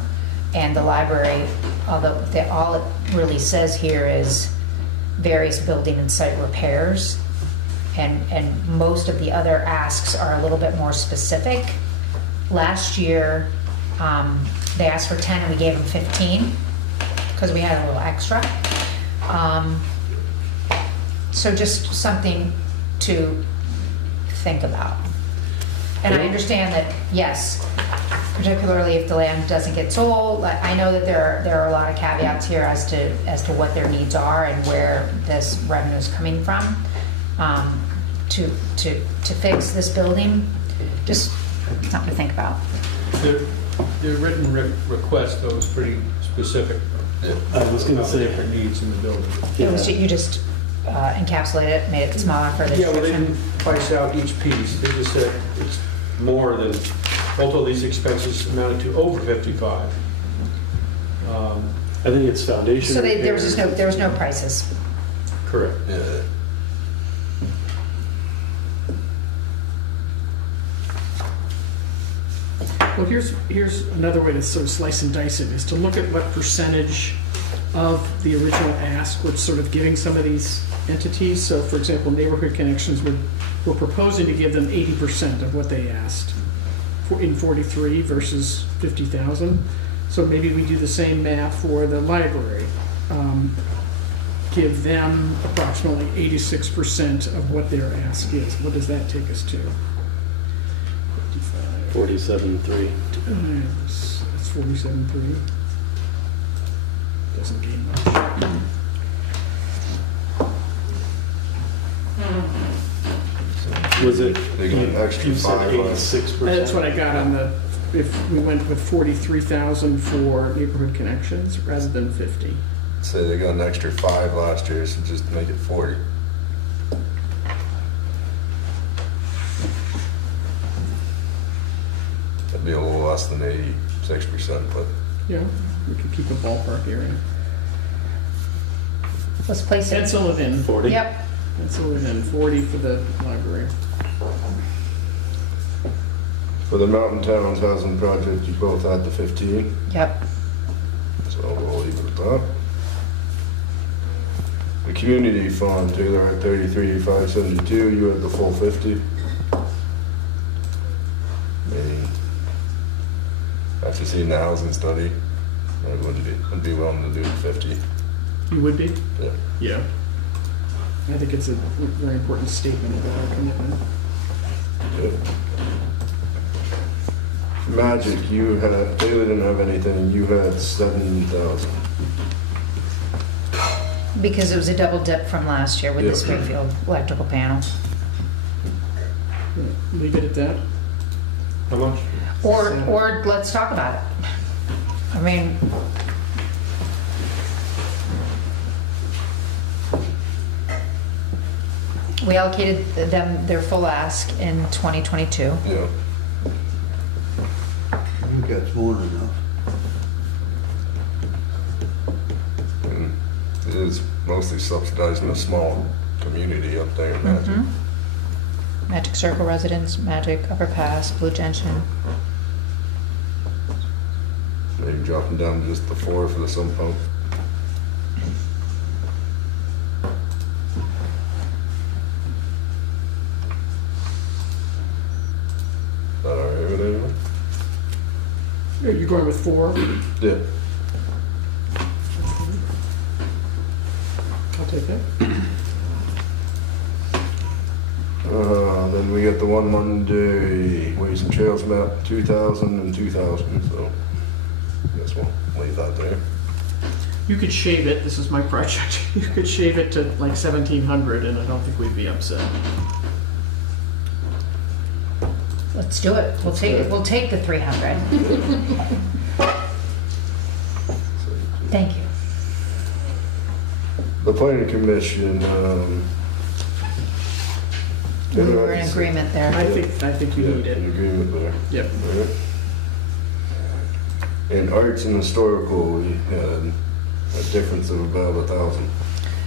And the library, although all it really says here is various building and site repairs, and most of the other asks are a little bit more specific. Last year, they asked for 10 and we gave them 15 because we had a little extra. So just something to think about. And I understand that, yes, particularly if the land doesn't get sold, I know that there are a lot of caveats here as to what their needs are and where this revenue is coming from. To fix this building, just something to think about. Their written request, though, was pretty specific. I was going to say, Their needs in the building. It was, you just encapsulated it, made it smaller for the Yeah, well, they description. didn't price out each piece. They just said it's more than, both of these expenses amounted to over 55. I think it's foundation So there was repairs. there was no prices. Correct. Yeah. Well, here's another way to sort of slice and dice it, is to look at what percentage of the original ask we're sort of giving some of these entities. So for example, Neighborhood Connections, we're proposing to give them 80% of what they asked in 43 versus 50,000. So maybe we do the same math for the library. Give them approximately 86% of what their ask is. What does that take us to? 47.3. That's 47.3. Doesn't gain much. Was it? They got an extra You said 5 less. 86%. That's what I got on the, if we went with 43,000 for Neighborhood Connections rather than 50. Say they got an extra 5 last year, so just make it 40. That'd be a little less than 86%, but Yeah, we could keep a ballpark area. Let's place it. Pencil it in. 40? Yep, Pencil it in, 40 for the library. for the Mountain Towns housing project, you both had the 15, yep. so we'll leave it at that. The community fund, Taylor had 33,572, you had the full 50. Maybe, after seeing the housing study, I would be willing to do the 50. You would be? Yeah. Yeah. I think it's a very important statement about our commitment. Yep. Magic, you had, Taylor didn't have anything, you had 7,000. Because it was a double dip from last year with the Yep. Springfield electrical panel. Leave it at that? How much? Or let's talk about it. I mean, we allocated them their full ask in 2022. Yeah. I think that's more than enough. And it is mostly subsidizing a small community up there in Magic. Mhm. Magic Circle residents, Magic Upper Pass, Blue Gentian. Maybe dropping down to just the 4 for the sump pump. Is that all right with anyone? Yeah, you're going with 4? Yeah. I'll take that. Then we got the one Monday Ways and Trails map, 2,000 and 2,000, so I guess we'll leave that there. You could shave it, this is my project, you could shave it to like 1,700 and I don't think we'd be upset. Let's do it. We'll take the 300. Thank you. The planning commission, We were in agreement there. I think you need in it. agreement there. Yep. Alright. And arts and historical, we had a difference of about 1,000,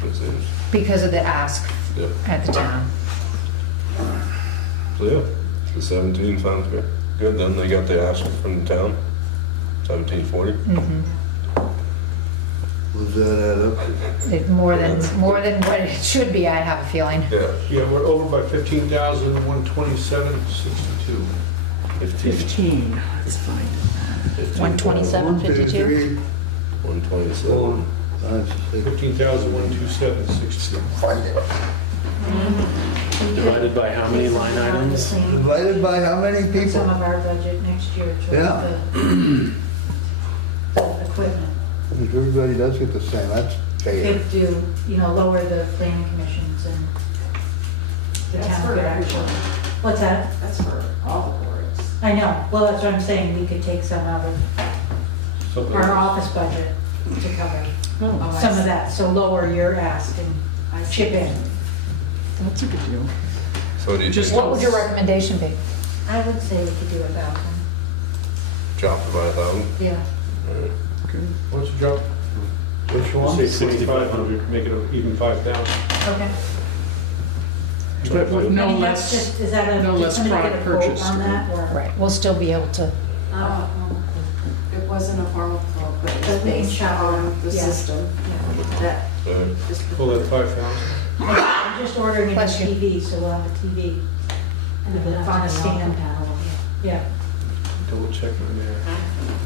it seems. Because of the ask Yep. at the town. So yeah, the 17 sounds good. Good, then they got the ask from the town, 1740. Mhm. Was that add up? It's more than what it should be, I have a feeling. Yeah, Yeah, we're over by 15,127.62. 15, that's fine. 127.52. 127. 15,127.62. Fight it. Divided by how many line items? Divided by how many Some people? of our budget next year towards Yeah. the equipment. If everybody does get the same, that's fair. Could do, lower the planning commissions and the That's town for could actually. What's that? That's for all the boards. I know, well, that's what I'm saying, we could take some out of our office budget to cover Oh, some of that, so lower your ask and chip in. that's a good deal. So do you Just- just What would your recommendation be? I would say we could do 1,000, drop it by 1,000? yeah. Alright. Okay. What's the drop? Which one? Say 6,500, make it even 5,000. Okay. But with I no mean, that's less, just, is that a, no just less gonna get product a quote purchased, on right? that, or? Right, we'll still be able to, It wasn't a formal quote, but it was But we can based shop on around. the Yeah. system. That just the- Pull that 5,000. I'm just ordering a new Bless you. TV, so we'll have a TV with a fun stand. Yeah. Double check on there.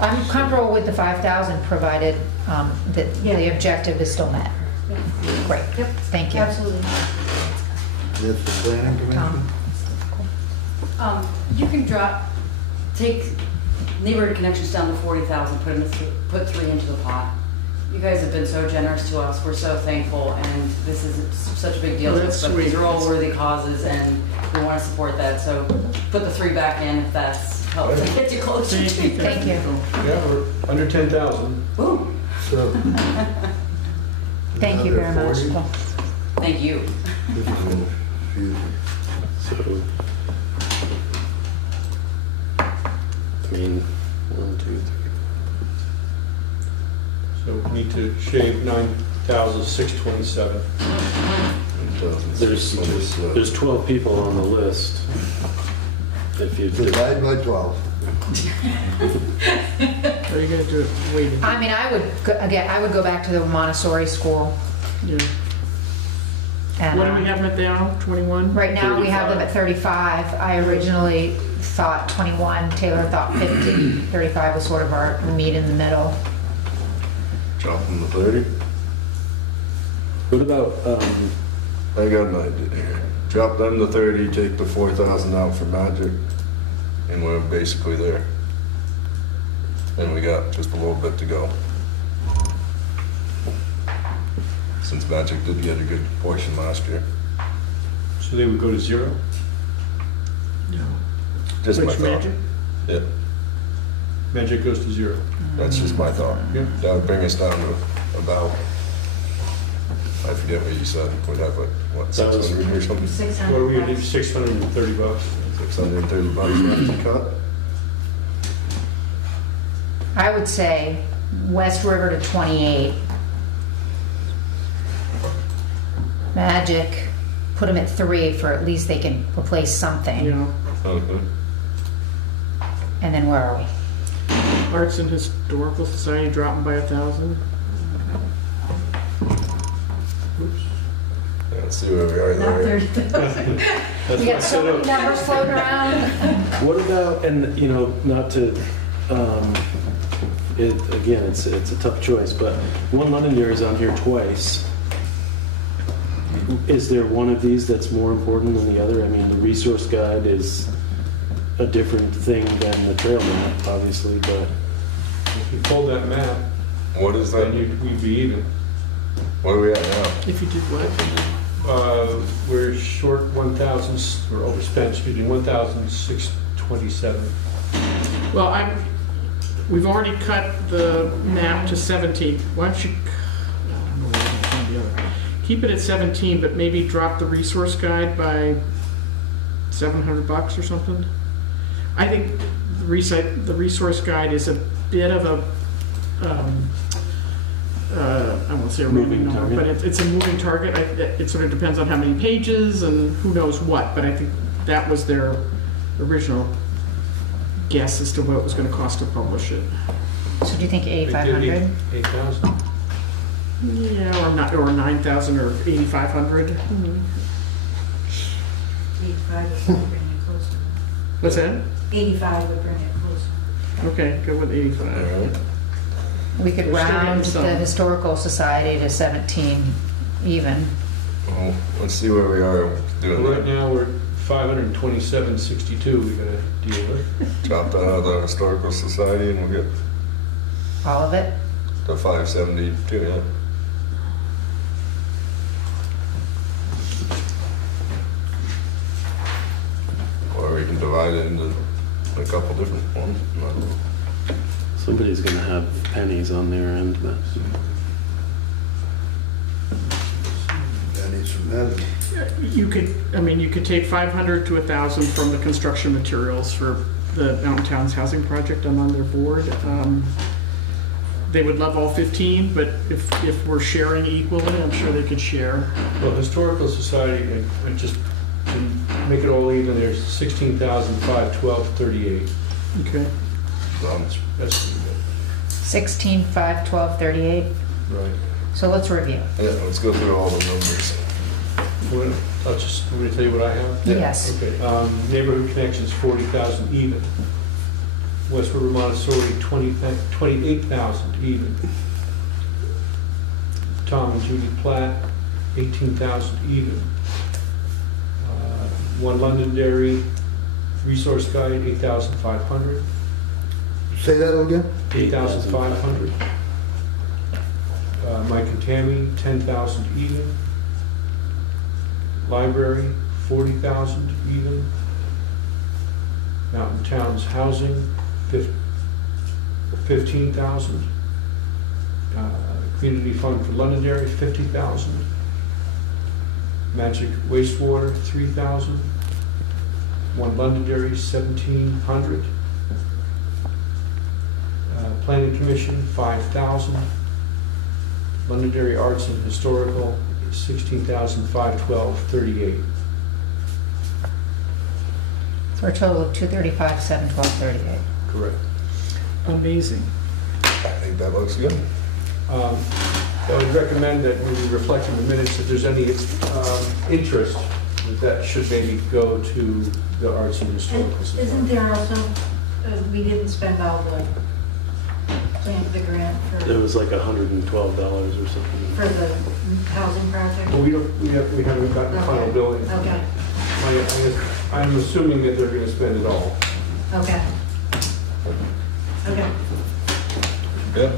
I'm comfortable with the 5,000, provided that the Yeah. objective is still met. Yeah. Great, Yep. thank you. Absolutely. That's the planning commission? Tom? You can take neighborhood connections down to 40,000, put 3 into the pot. You guys have been so generous to us, we're so thankful, and this is such a big deal to Well, us, that's but these sweet. are all worthy causes, and we want to support that, so put the 3 back in if that's helped to get you closer to. Thank you. Yeah, we're under 10,000. Ooh, So. Thank you very much. 40? thank you. This is a little confusing. So, I mean, 1, 2, 3. So we need to shave 9,627. There's 12 people on the list. If you Divide by 12. Are you gonna do it waiting? I mean, I would go back to the Montessori school. Yeah. And, What do we have them at now, 21? Right now, we have them at 35. I originally thought 21, Taylor thought 50. 35 was sort of our meet in the middle. Drop them to 30? What about, I got an idea here. Drop them to 30, take the 4,000 out for Magic, and we're basically there. And we got just a little bit to go. Since Magic did get a good portion last year. So they would go to 0? No. Just my Which thought. Magic? Yeah, Magic goes to 0. that's just my thought. Yeah. That would bring us down to about, I forget what you said, we'd have like, what, That was- 600 or something? What are we gonna do, 630 bucks? 630 bucks left to cut? I would say West River to 28. Magic, put them at 3 for at least they can replace something. Yeah. Okay. And then where are we? Arts and Historical Society dropping by 1,000. Yeah, let's see where we are Not there. 30,000. That's We got so many numbers floating around. what about, and you know, not to, again, it's a tough choice, but one Londonderry is on here twice. Is there one of these that's more important than the other? I mean, the resource guide is a different thing than the trail map, obviously, but If you pulled that map, What is that? then we'd be even. What are we at now? If you did what? We're short 1,000, or overspent, excuse me, 1,627. Well, we've already cut the map to 17. Why don't you, I don't know where I'm gonna find the other. Keep it at 17, but maybe drop the resource guide by 700 bucks or something. I think the resource guide is a bit of a, I won't say a moving Moving number, but target. it's a moving target. It sort of depends on how many pages and who knows what, but I think that was their original guess as to what it was going to cost to publish it. So do you think They did 8,500? 8,000. Yeah, or 9,000 or 8,500. 85 would bring it closer. What's that? 85 would bring it closer. Okay, go with 85. All right. We could We're still round getting some. the Historical Society to 17 even. Well, let's see where we are doing Right that. now, we're 527.62 we gotta deal with. Drop that out of the Historical Society and we'll get All of it? to 572, yeah. Or we can divide it into a couple different ones. I don't know. somebody's gonna have pennies on their end, but That needs some editing. You could take 500 to 1,000 from the construction materials for the Mountain Towns Housing Project. I'm on their board. They would love all 15, but if we're sharing equally, I'm sure they could share. Well, Historical Society, and just to make it all even, there's 16,512.38. Okay. That's pretty 16, 5, 12, 38. good. Right. So let's review. Yeah, let's go through all the numbers. Well, I'm going to tell you what I have. Yes. Okay, neighborhood connections, 40,000 even. West River Montessori, 28,000 even. Tom and Judy Platt, 18,000 even. One Londonderry Resource Guide, 8,500. Say that again? 8,500. Mike and Tammy, 10,000 even. Library, 40,000 even. Mountain Towns Housing, 15,000. Community Fund for Londonderry, 50,000. Magic Wastewater, 3,000. One Londonderry, 1,700. Planning Commission, 5,000. Londonderry Arts and Historical, 16,512.38. For a total of 235, 7, 12, 38. Correct. Amazing. I think that looks good. I would recommend that when we reflect in the minutes, if there's any interest, that should maybe go to the Arts and Historical And Society. isn't there also, we didn't spend all the grant It was like $112 or something. for the housing project? Well, we haven't gotten the final Okay. billing. Okay, I'm assuming that they're going to spend it all. okay. Okay. Yeah.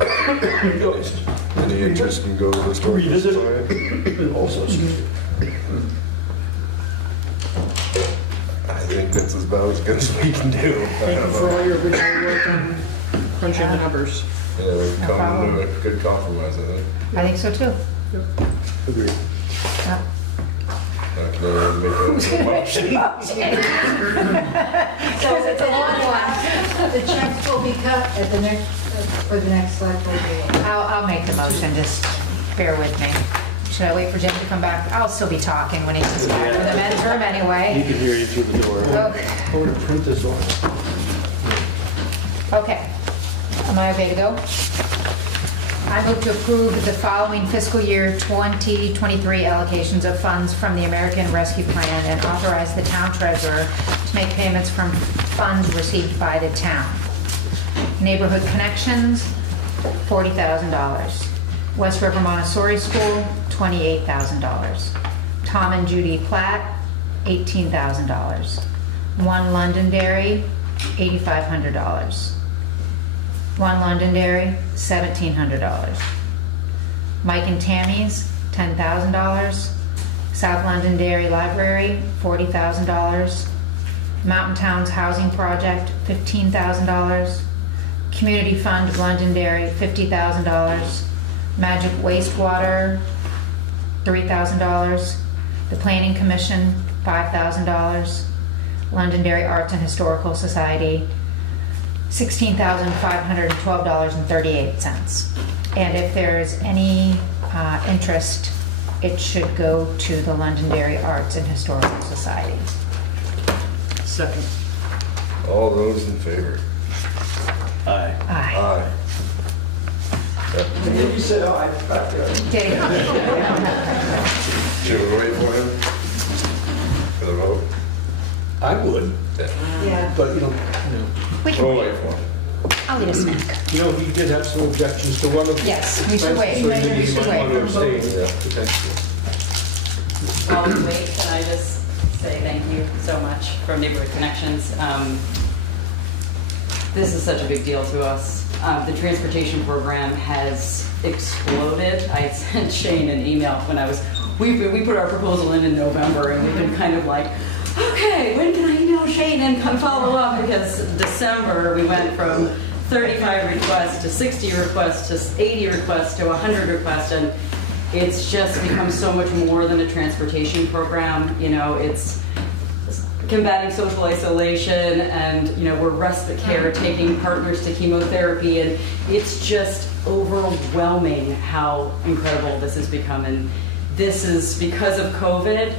Any interest in go to the Historical Revisit. Society? Also, I think that's about as good as we can do. Thank you for all your original work on crunching the numbers. Yeah, we've No come problem. to a good compromise, I think. I think so too. Agreed. Yeah. Can I make a motion? So it's a long one. The checks will be cut at the next, for the next select board meeting. I'll make the motion, just bear with me. Should I wait for Jim to come back? I'll still be talking when he comes back from the men's room He anyway. can hear you through the door. Okay. I want to print this one. Okay. Am I okay to go? I move to approve the following fiscal year 2023 allocations of funds from the American Rescue Plan and authorize the town treasurer to make payments from funds received by the town. Neighborhood Connections, $40,000. West River Montessori School, $28,000. Tom and Judy Platt, $18,000. One Londonderry, $8,500. One Londonderry, $1,700. Mike and Tammy's, $10,000. South Londonderry Library, $40,000. Mountain Towns Housing Project, $15,000. Community Fund of Londonderry, $50,000. Magic Wastewater, $3,000. The Planning Commission, $5,000. Londonderry Arts and Historical Society, $16,512.38. And if there's any interest, it should go to the Londonderry Arts and Historical Society. Second. All those in favor? Aye. Aye. Aye. You said aye. Dave? Should we wait for him? For the vote? I would, Yeah. but We We'll can wait wait. for him. I'll eat a snack. he did have some objections to one of the. Yes, we should wait. So We maybe you should might want to wait. abstain, Yeah. potentially. While we wait, can I just say thank you so much from Neighborhood Connections? This is such a big deal to us. The transportation program has exploded. I sent Shane an email when we put our proposal in November, and we've been kind of like, okay, when can I email Shane and come follow up? Because December, we went from 35 requests to 60 requests to 80 requests to 100 requests, and it's just become so much more than a transportation program. You know, it's combating social isolation, and we're respite care, taking partners to chemotherapy, and it's just overwhelming how incredible this has become. And this is because of COVID.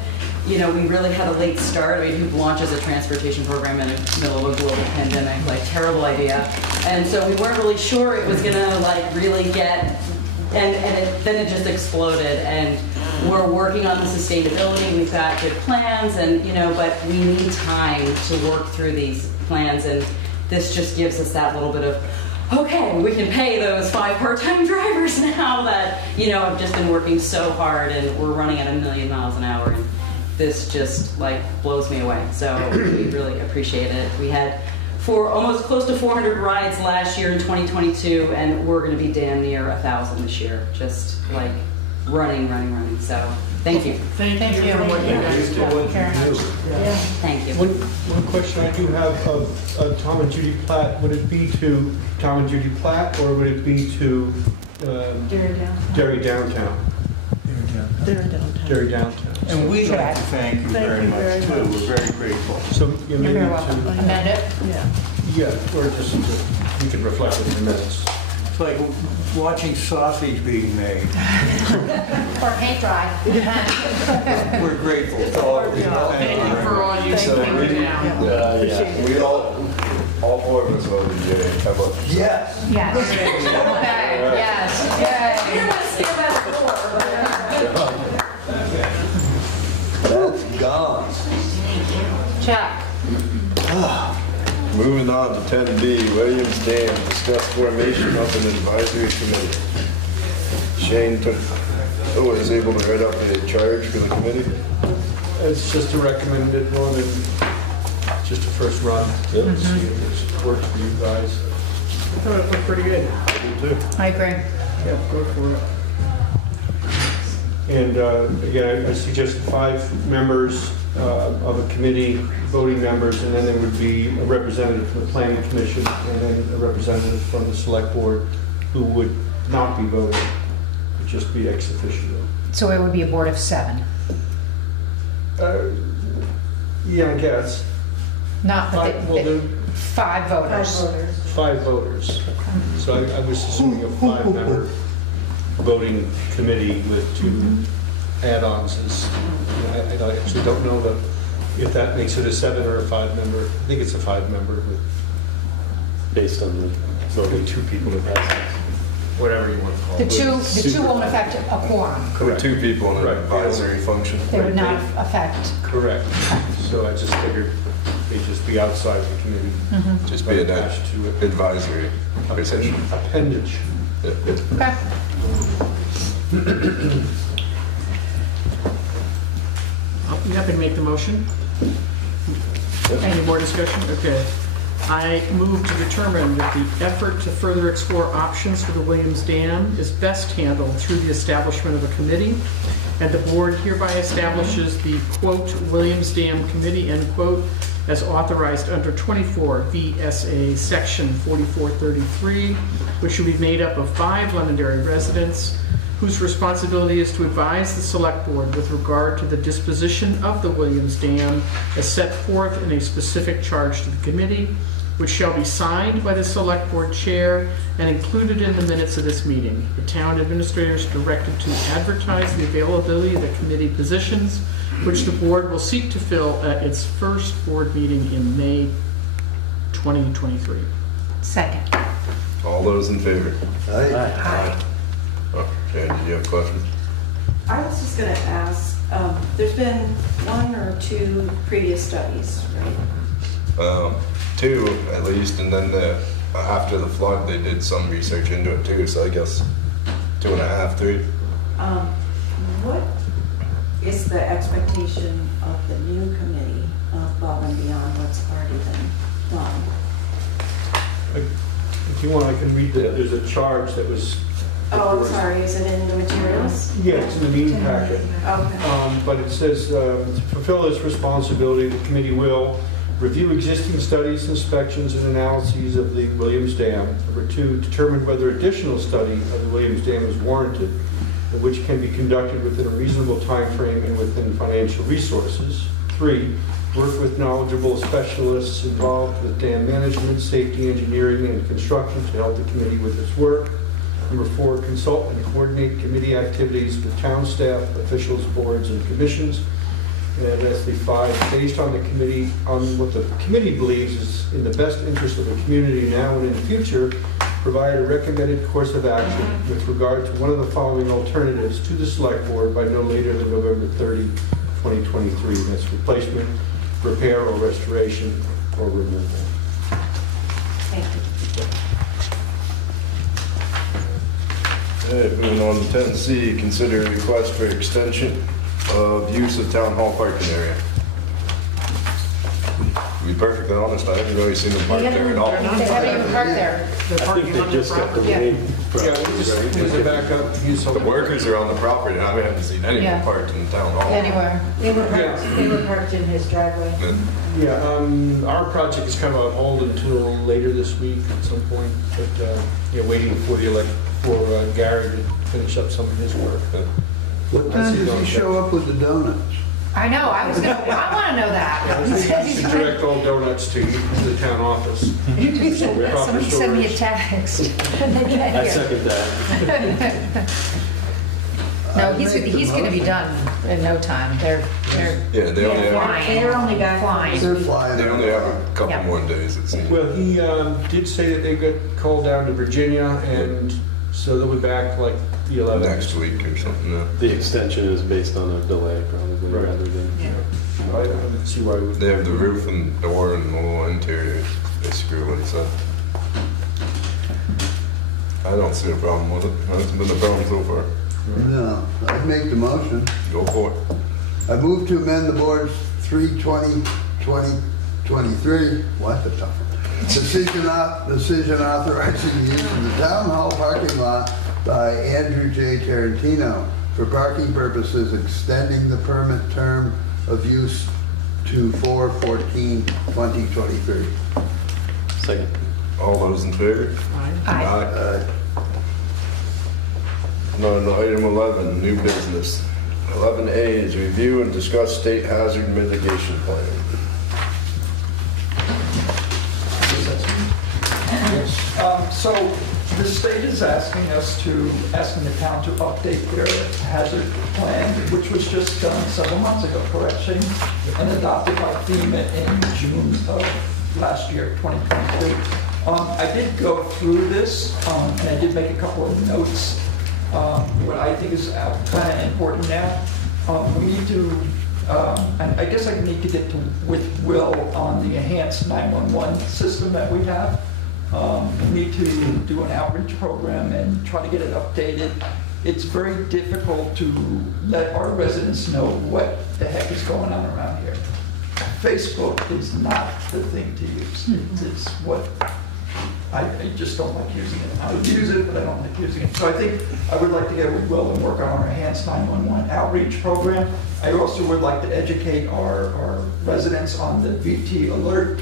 you know, we really had a late start. I mean, who launches a transportation program in the middle of a global pandemic? Like, terrible idea. And so we weren't really sure it was gonna like really get, then it just exploded. And we're working on the sustainability. We've got good plans, and you know, but we need time to work through these plans. And this just gives us that little bit of, okay, we can pay those 5 part-time drivers now that, you know, have just been working so hard, and we're running at 1,000,000 miles an hour. And this just like blows me away. So we really appreciate it. We had almost close to 400 rides last year in 2022, and we're going to be damn near 1,000 this year. Just like running. So thank you. Thank you for what you guys do. Thank you. One question I do have of Tom and Judy Platt, would it be to Tom and Judy Platt, or would it be to Derry Downtown? Derry Downtown. And we'd like to thank you very much too. We're very grateful. So you may need You're welcome. to, Amend it? yeah, or just, you can reflect it in the minutes. It's like watching sausage being made. Or paint dry. We're grateful for all of you. Thank you for all you So came we- down. We all 4 of us voted yay. How about? Yes. Yes. Okay, yes, yay. That's gone. Check. Moving on to 10B, Williams Dam, discuss formation of an advisory committee. Shane was able to write up a charge for the committee. It's just a recommended one, and just a first run. Yep. See if it works for you guys. I thought it looked pretty good. I agree. Yeah, go for it. And again, I suggest 5 members of a committee, voting members, and then there would be a representative from the planning commission, and then a representative from the select board who would not be voting, would just be ex officio. So it would be a board of 7. Yeah, I guess. Not, but Well, then 5 voters. 5 voters. So I was assuming a 5-member voting committee with 2 add-ons is, I actually don't know if that makes it a 7 or a 5-member. I think it's a 5-member with Based on the voting 2 people to pass. Whatever you want to call The it. two won't affect a quorum. With 2 people in an Right. advisory function. They would not affect. Correct. So I just figured they'd just be outside the committee. Just be an attached to it. advisory position. Appendage. Okay. You happy to make the motion? Any more discussion? Okay. I move to determine that the effort to further explore options for the Williams Dam is best handled through the establishment of a committee, and the board hereby establishes the, quote, Williams Dam Committee, end quote, as authorized under 24 VSA Section 4433, which should be made up of 5 Londonderry residents, whose responsibility is to advise the select board with regard to the disposition of the Williams Dam as set forth in a specific charge to the committee, which shall be signed by the select board chair and included in the minutes of this meeting. The town administrator is directed to advertise the availability of the committee positions, which the board will seek to fill at its first board meeting in May 2023. Second. All those in favor? Aye. Okay, did you have questions? I was just gonna ask, there's been 1 or 2 previous studies, right? 2 at least, and then after the flood, they did some research into it too, so I guess 2.5, 3. What is the expectation of the new committee above and beyond what's already been done? If you want, I can read there's a charge that was. Oh, I'm sorry, is it in the materials? Yeah, it's in the meeting packet. Okay. But it says, to fulfill this responsibility, the committee will review existing studies, inspections, and analyses of the Williams Dam. Number 2, determine whether additional study of the Williams Dam is warranted, which can be conducted within a reasonable time frame and within financial resources. 3, work with knowledgeable specialists involved with dam management, safety, engineering, and construction to help the committee with its work. Number 4, consult and coordinate committee activities with town staff, officials, boards, and commissions. And lastly, 5, based on what the committee believes is in the best interest of the community now and in the future, provide a recommended course of action with regard to one of the following alternatives to the select board by no later than November 30, 2023. That's replacement, repair or restoration, or removal. Thank you. Okay, moving on to 10C, consider a request for extension of use of town hall parking area. To be perfectly honest, I haven't really seen them park there at all. They haven't even parked there. They're I parking think on they their just got property. delayed. Is it back up? The workers are on the property, I haven't seen anyone Yeah. parked in the town hall. Anywhere. They were parked in his driveway. And Our project is kind of on hold until later this week at some point, but, waiting for Gary to finish up some of his work. What time does he show up with the donuts? I know, I want to know that. He should direct all donuts to the town office. Somebody send me a text. I second that. No, he's gonna be done in no time. They're yeah, they only have, flying. They're only back. Flying. They're flying. they only have a couple Yeah. more days, it seems. Well, he did say that they got called down to Virginia, and so they'll be back like the 11th. Next week or something, yeah. The extension is based on a delay probably Right. rather than. I don't see why we would. They have the roof and door and the whole interior, basically what he said. I don't see a problem with it. Hasn't been a problem so far. No, I'd make the motion. Go for it. I move to amend the board's 3/20/2023, what the tough one? Decision authorizing the use of the town hall parking lot by Andrew J. Tarantino for parking purposes, extending the permit term of use to 4/14/2023. Second. All those in favor? Aye. Aye. No, item 11, new business. 11A is review and discuss state hazard mitigation plan. So the state is asking the town to update their hazard plan, which was just done several months ago, correct, Shane? And adopted by FEMA in June of last year, 2023. I did go through this, and I did make a couple of notes. What I think is kind of important now, we need to, and I guess I need to get with Will on the enhanced 911 system that we have. We need to do an outreach program and try to get it updated. It's very difficult to let our residents know what the heck is going on around here. Facebook is not the thing to use. It's what I just don't like using it. I would use it, but I don't like using it. So I think I would like to get with Will and work on our enhanced 911 outreach program. I also would like to educate our residents on the VT alert,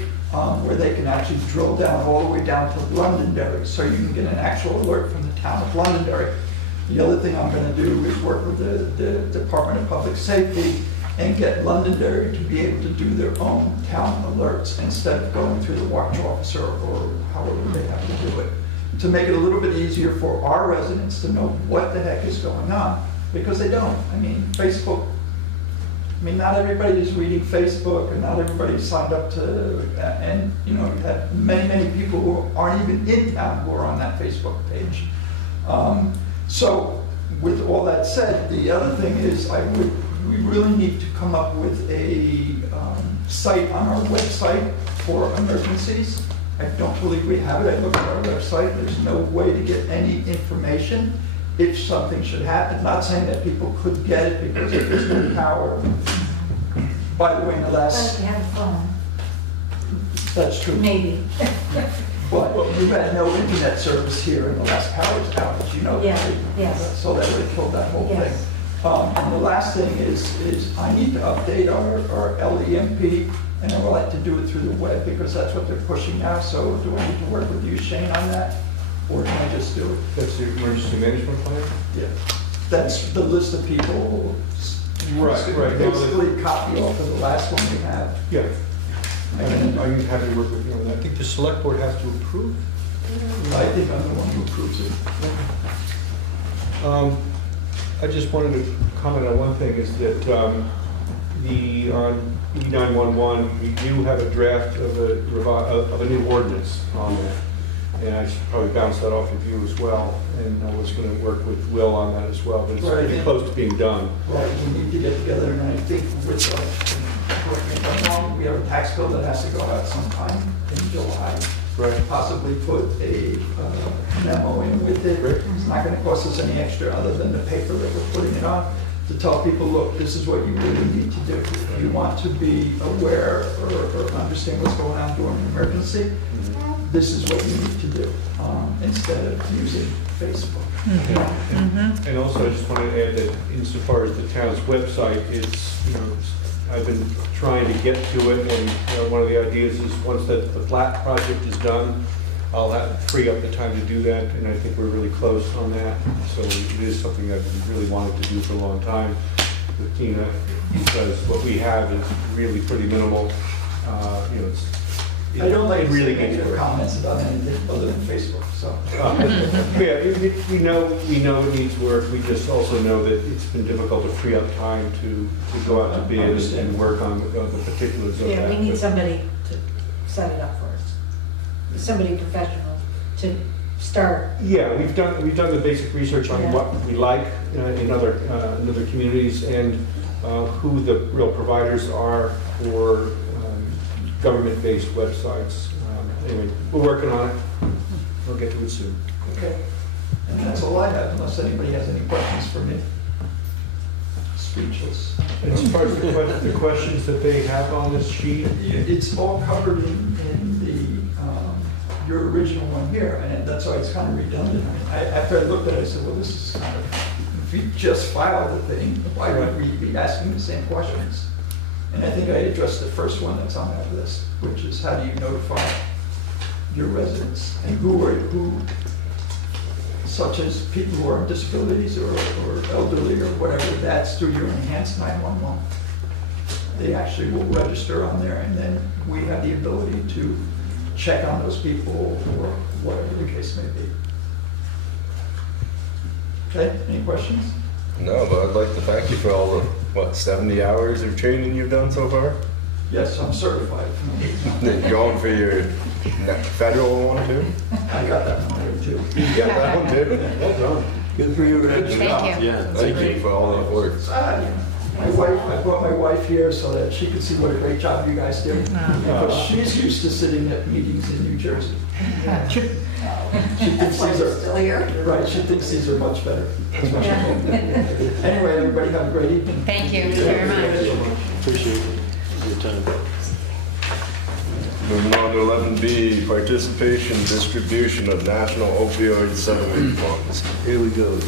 where they can actually drill down all the way down to Londonderry, so you can get an actual alert from the town of Londonderry. The other thing I'm going to do is work with the Department of Public Safety and get Londonderry to be able to do their own town alerts instead of going through the watch officer or however they have to do it. To make it a little bit easier for our residents to know what the heck is going on, because they don't. I mean, Facebook, not everybody is reading Facebook, and not everybody is signed up to, and you have many people who aren't even in town who are on that Facebook page. So with all that said, the other thing is we really need to come up with a site on our website for emergencies. I don't believe we have it. I looked at our website. There's no way to get any information if something should happen. Not saying that people could get it because if there's no power. By the way, in the last... But if you have a phone, That's true. maybe. But we've had no internet service here in the last power outage, Yeah, yes. So that would kill that whole Yes. thing. And the last thing is I need to update our LEMP, and I would like to do it through the web because that's what they're pushing now. So do I need to work with you, Shane, on that? Or can I just do it? That's the emergency management plan? Yeah. That's the list of people. Right. Basically copy off of the last one we have. Yeah. And are you happy to work with me on that? I think the select board has to approve. I think I'm the one who approves it. I just wanted to comment on one thing, is that on E911, we do have a draft of a new ordinance on that. And I should probably bounce that off of you as well. And I was going to work with Will on that as well, but it's Right. pretty close to being done. Right, we need to get together, and I think with, correct me if I'm wrong, we have a tax bill that has to go out sometime in July. Right. Possibly put a memo in with it. It's not gonna cost us any extra other than the paper that we're putting it on, to tell people, look, this is what you really need to do. If you want to be aware or understand what's going on during an emergency, this is what you need to do, instead of using Facebook. And also, I just want to add that insofar as the town's website, it's, I've been trying to get to it, and one of the ideas is once the plat project is done, I'll free up the time to do that, and I think we're really close on that. So it is something I've really wanted to do for a long time with Tina, because what we have is really pretty minimal. I don't like it really really gets work. comments about anything other than Facebook, so. Yeah, we know it needs work. We just also know that it's been difficult to free up time to go out to bid and work on the particulars of Yeah, that. we need somebody to set it up for us. Somebody professional to start. Yeah, we've done the basic research on Yeah. what we like in other communities and who the real providers are for government-based websites. Anyway, we're working on it. We'll get to it soon. Okay, and that's all I have, unless anybody has any questions for me. Speechless. As far as the questions that they have on this sheet, It's all covered in the, your original one here, and that's why it's kind of redundant. After I looked at it, I said, well, this is kind of, if we just filed the thing, why would we be asking the same questions? And I think I addressed the first one that's on that list, which is how do you notify your residents? And who, such as people who are on disabilities or elderly or whatever, that's through your enhanced 911. They actually will register on there, and then we have the ability to check on those people or whatever the case may be. Okay, any questions? No, but I'd like to thank you for all the, 70 hours of training you've done so far? Yes, I'm certified. You're going for your federal one too? I got that one there too. You got that one too? Well done. Good for you, Rich. Thank you. Yeah, Thank you for all the work. My wife, I brought my wife here so that she could see what a great job you guys do. Because she's used to sitting at meetings in New Jersey. She thinks these are, Still here? right, she thinks these are much better. That's what she told me. Anyway, everybody have a great evening. Thank you very much. Appreciate your time. Moving on to 11B, participation distribution of national opioid settlement funds. Here we go.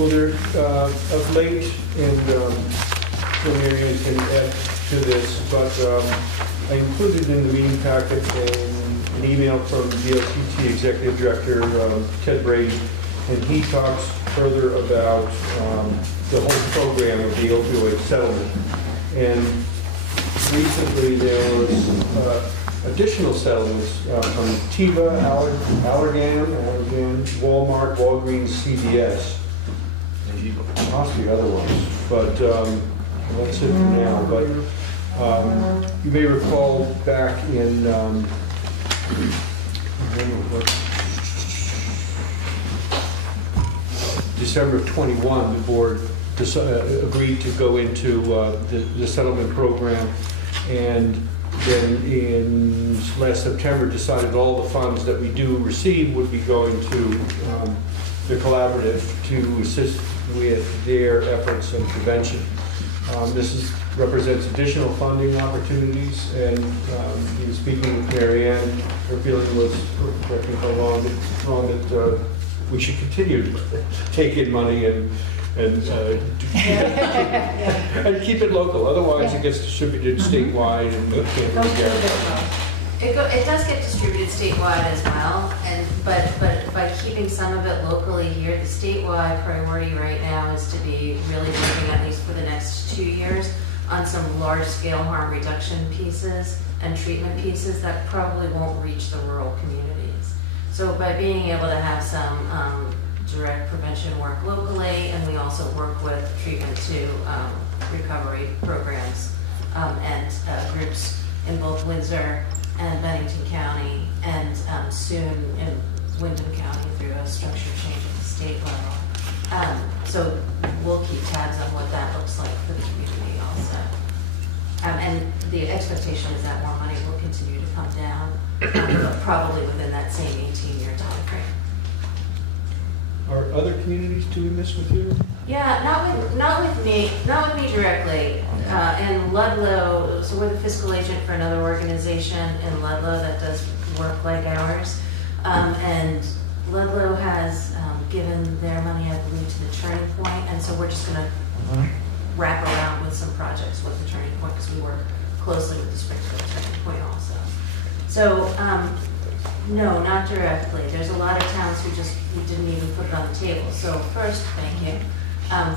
well, there, of late, and Mary can add to this, but I included in the meeting packet an email from DOCT Executive Director Ted Brady, and he talks further about the whole program of the opioid settlement. And recently there was additional settlements from Teva, Allergan, Walmart, Walgreens, CVS. And you lost the other ones, but that's it for now. But you may recall back in December of '21, the board agreed to go into the settlement program, and then in last September decided all the funds that we do receive would be going to the collaborative to assist with their efforts in prevention. This represents additional funding opportunities, and in speaking with Mary Ann, her feeling was, correct me if I'm wrong, that we should continue to take in money and keep it local. Otherwise, it gets distributed statewide, and we can't really guarantee. It does get distributed statewide as well, but by keeping some of it locally here, the statewide priority right now is to be really looking, at least for the next 2 years, on some large-scale harm reduction pieces and treatment pieces that probably won't reach the rural communities. So by being able to have some direct prevention work locally, and we also work with treatment to recovery programs and groups in both Windsor and Bennington County, and soon in Wyndham County through a structure change at the state level. So we'll keep tabs on what that looks like for the community also. And the expectation is that more money will continue to come down, probably within that same 18-year timeframe. Are other communities doing this with you? Yeah, not with me directly. In Ludlow, so we're the fiscal agent for another organization in Ludlow that does work like ours. And Ludlow has given their money, I believe, to the Turning Point, and so we're just going to wrap around with some projects with the Turning Point because we work closely with the Springfield Turning Point also. So, no, not directly. There's a lot of towns who didn't even put it on the table. So first, thank you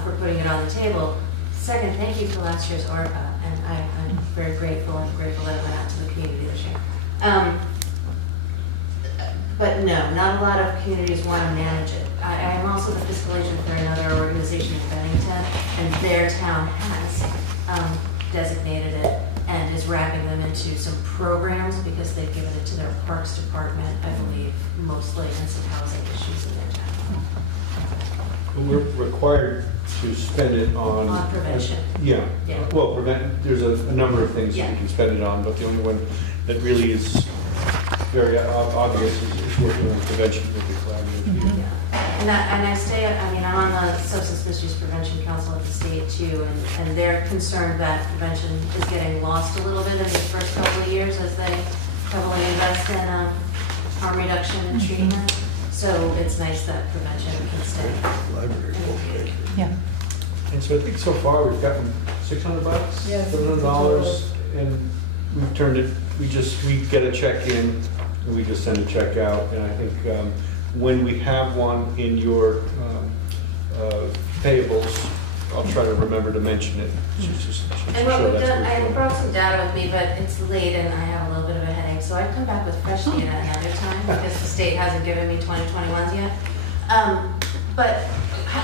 for putting it on the table. Second, thank you for last year's ARPA, and I'm very grateful and grateful that it went out to the community this year. But no, not a lot of communities want to manage it. I am also the fiscal agent for another organization in Bennington, and their town has designated it and is wrapping them into some programs because they've given it to their parks department, I believe, mostly, and some housing issues in their town. And we're required to spend it on prevention. Yeah. Well, there's a number of things that we can spend it on, but the only one that really is very obvious is working on prevention with the collaborative. And I'm on the Substance Misuse Prevention Council at the state too, and they're concerned that prevention is getting lost a little bit in these first couple of years as they heavily invest in harm reduction and treatment. So it's nice that prevention can stay. Yeah. And so I think so far we've gotten $600, $700, and we've turned it. We get a check in, and we just send a check out. And I think when we have one in your payables, I'll try to remember to mention it. And what we've done, I brought some data with me, but it's late and I have a little bit of a headache, so I've come back with fresh data another time because the state hasn't given me 2021s yet. But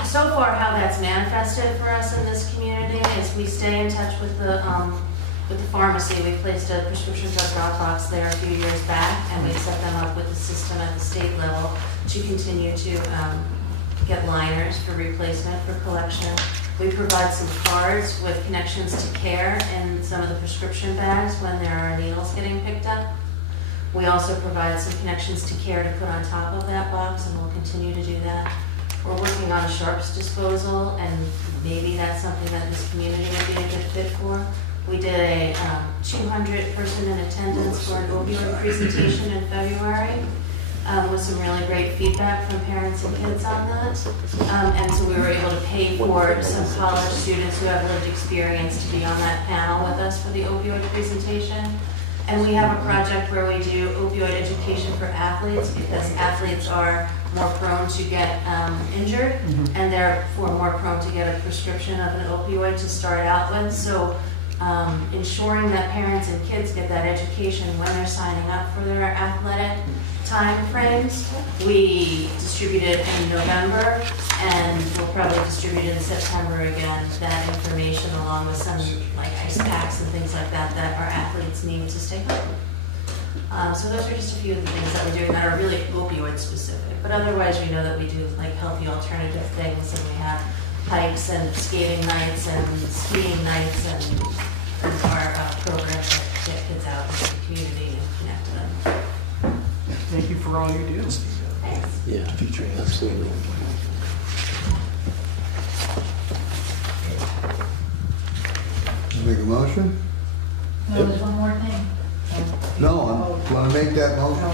so far, how that's manifested for us in this community is we stay in touch with the pharmacy. We placed a prescription drug drop box there a few years back, and we set them up with the system at the state level to continue to get liners for replacement for collection. We provide some cards with connections to care in some of the prescription bags when there are needles getting picked up. We also provide some connections to care to put on top of that box, and we'll continue to do that. We're working on a sharps disposal, and maybe that's something that this community would be a good fit for. We did a 200-person in attendance for an opioid presentation in February with some really great feedback from parents and kids on that. And so we were able to pay for some college students who have lived experience to be on that panel with us for the opioid presentation. And we have a project where we do opioid education for athletes because athletes are more prone to get injured and therefore more prone to get a prescription of an opioid to start out with. So ensuring that parents and kids get that education when they're signing up for their athletic time frames. We distributed in November, and we'll probably distribute in September again, that information along with some like ice packs and things like that that our athletes need to stay healthy. So those are just a few of the things that we're doing that are really opioid specific. But otherwise, we know that we do like healthy alternative things, and we have hikes and skating nights and skiing nights and our programs that get kids out into the community and connect to them. Thank you for all you do. Thanks. Yeah, absolutely. Make a motion? No, there's one more thing. No, I want to make that motion.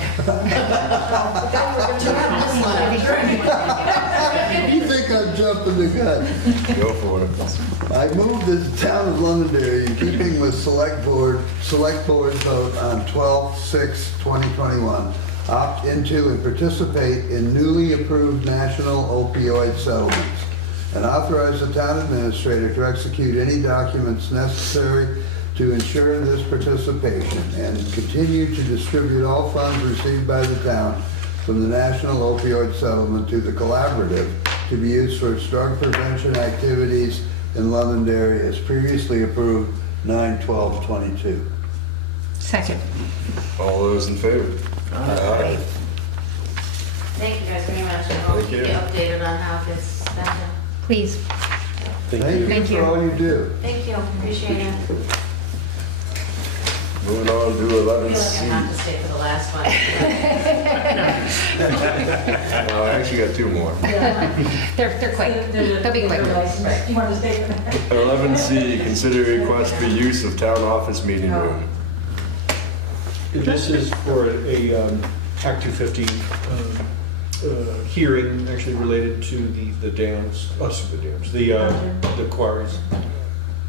You think I'm jumping the gun? Go for it. I move that the town of Londonderry, in keeping with select board vote on 12/6/2021, opt into and participate in newly approved national opioid settlements, and authorize the town administrator to execute any documents necessary to ensure this participation, and continue to distribute all funds received by the town from the National Opioid Settlement to the Collaborative to be used for its drug prevention activities in Londonderry as previously approved 9/12/22. Second. All those in favor? Aye. Thank you guys very much, and I'll Thank keep you. you updated on how it gets spent. Please. Thank Thank you. Thank you you. for all you do. Thank you, appreciate it. Moving on to I feel like I 11C. have to stay for the last one. No, I actually got two more. They're quick. They'll be quick. You want to stay for that? 11C, consider request for use of town office meeting room. This is for a Act 250 hearing, actually related to the dams, the dams, the quarries.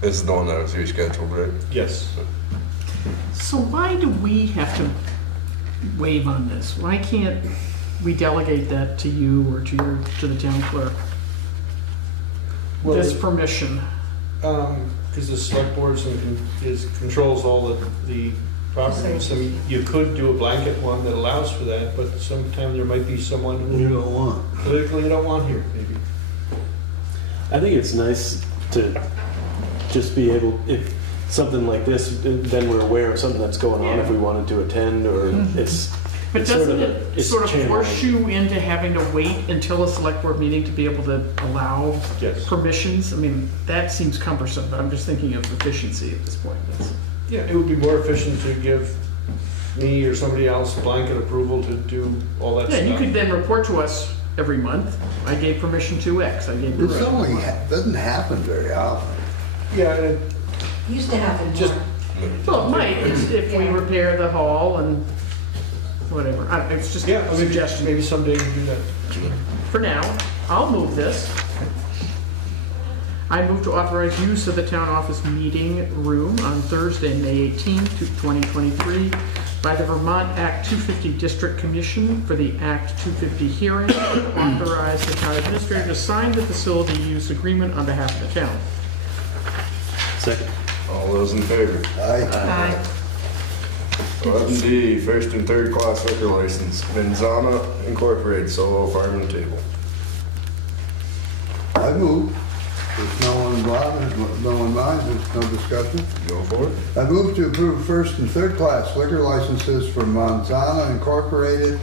This is the one that was rescheduled, right? Yes. So why do we have to waive on this? Why can't we delegate that to you or to the town clerk? Well, This permission? because the select board controls all the properties. I mean, you could do a blanket one that allows for that, but sometimes there might be someone You who don't want. politically you don't want here, maybe. I think it's nice to just be able, if something like this, then we're aware of something that's going on if we wanted to attend, or it's. But it's sort doesn't of it it's sort of channeling. force you into having to wait until a select board meeting to be able to allow Yes. permissions? I mean, that seems cumbersome, but I'm just thinking of efficiency at this point. Yeah, it would be more efficient to give me or somebody else blanket approval to do all that Yeah, stuff. you could then report to us every month. I gave permission to X, I gave This permission. only doesn't happen very often. Yeah, and it Used to happen just, more. Well, it might, if we Yeah. repair the hall and whatever. It's just yeah, a suggestion. maybe someday you do that. For now, I'll move this. I move to authorize use of the town office meeting room on Thursday, May 18th, 2023, by the Vermont Act 250 District Commission for the Act 250 hearing. Authorize the town administrator to sign the facility use agreement on behalf of the town. Second. All those in favor? Aye. 11D, first and third class liquor license, Manzana Incorporated, Solo Farm and Table. I move. If no one bothers, no one minds, there's no discussion. Go for it. I move to approve first and third class liquor licenses for Manzana Incorporated,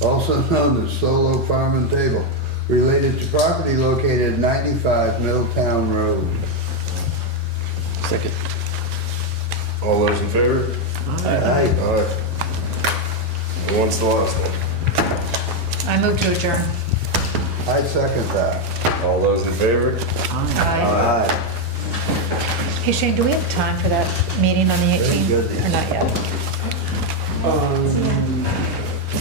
also known as Solo Farm and Table, related to property located at 95 Middletown Road. Second. All those in favor? Aye. Aye. Who wants the last one? I move to adjourn. I second that. All those in favor? Aye. Aye. Hey Shane, do we have time for that meeting on the 18th? Very good. Or not yet?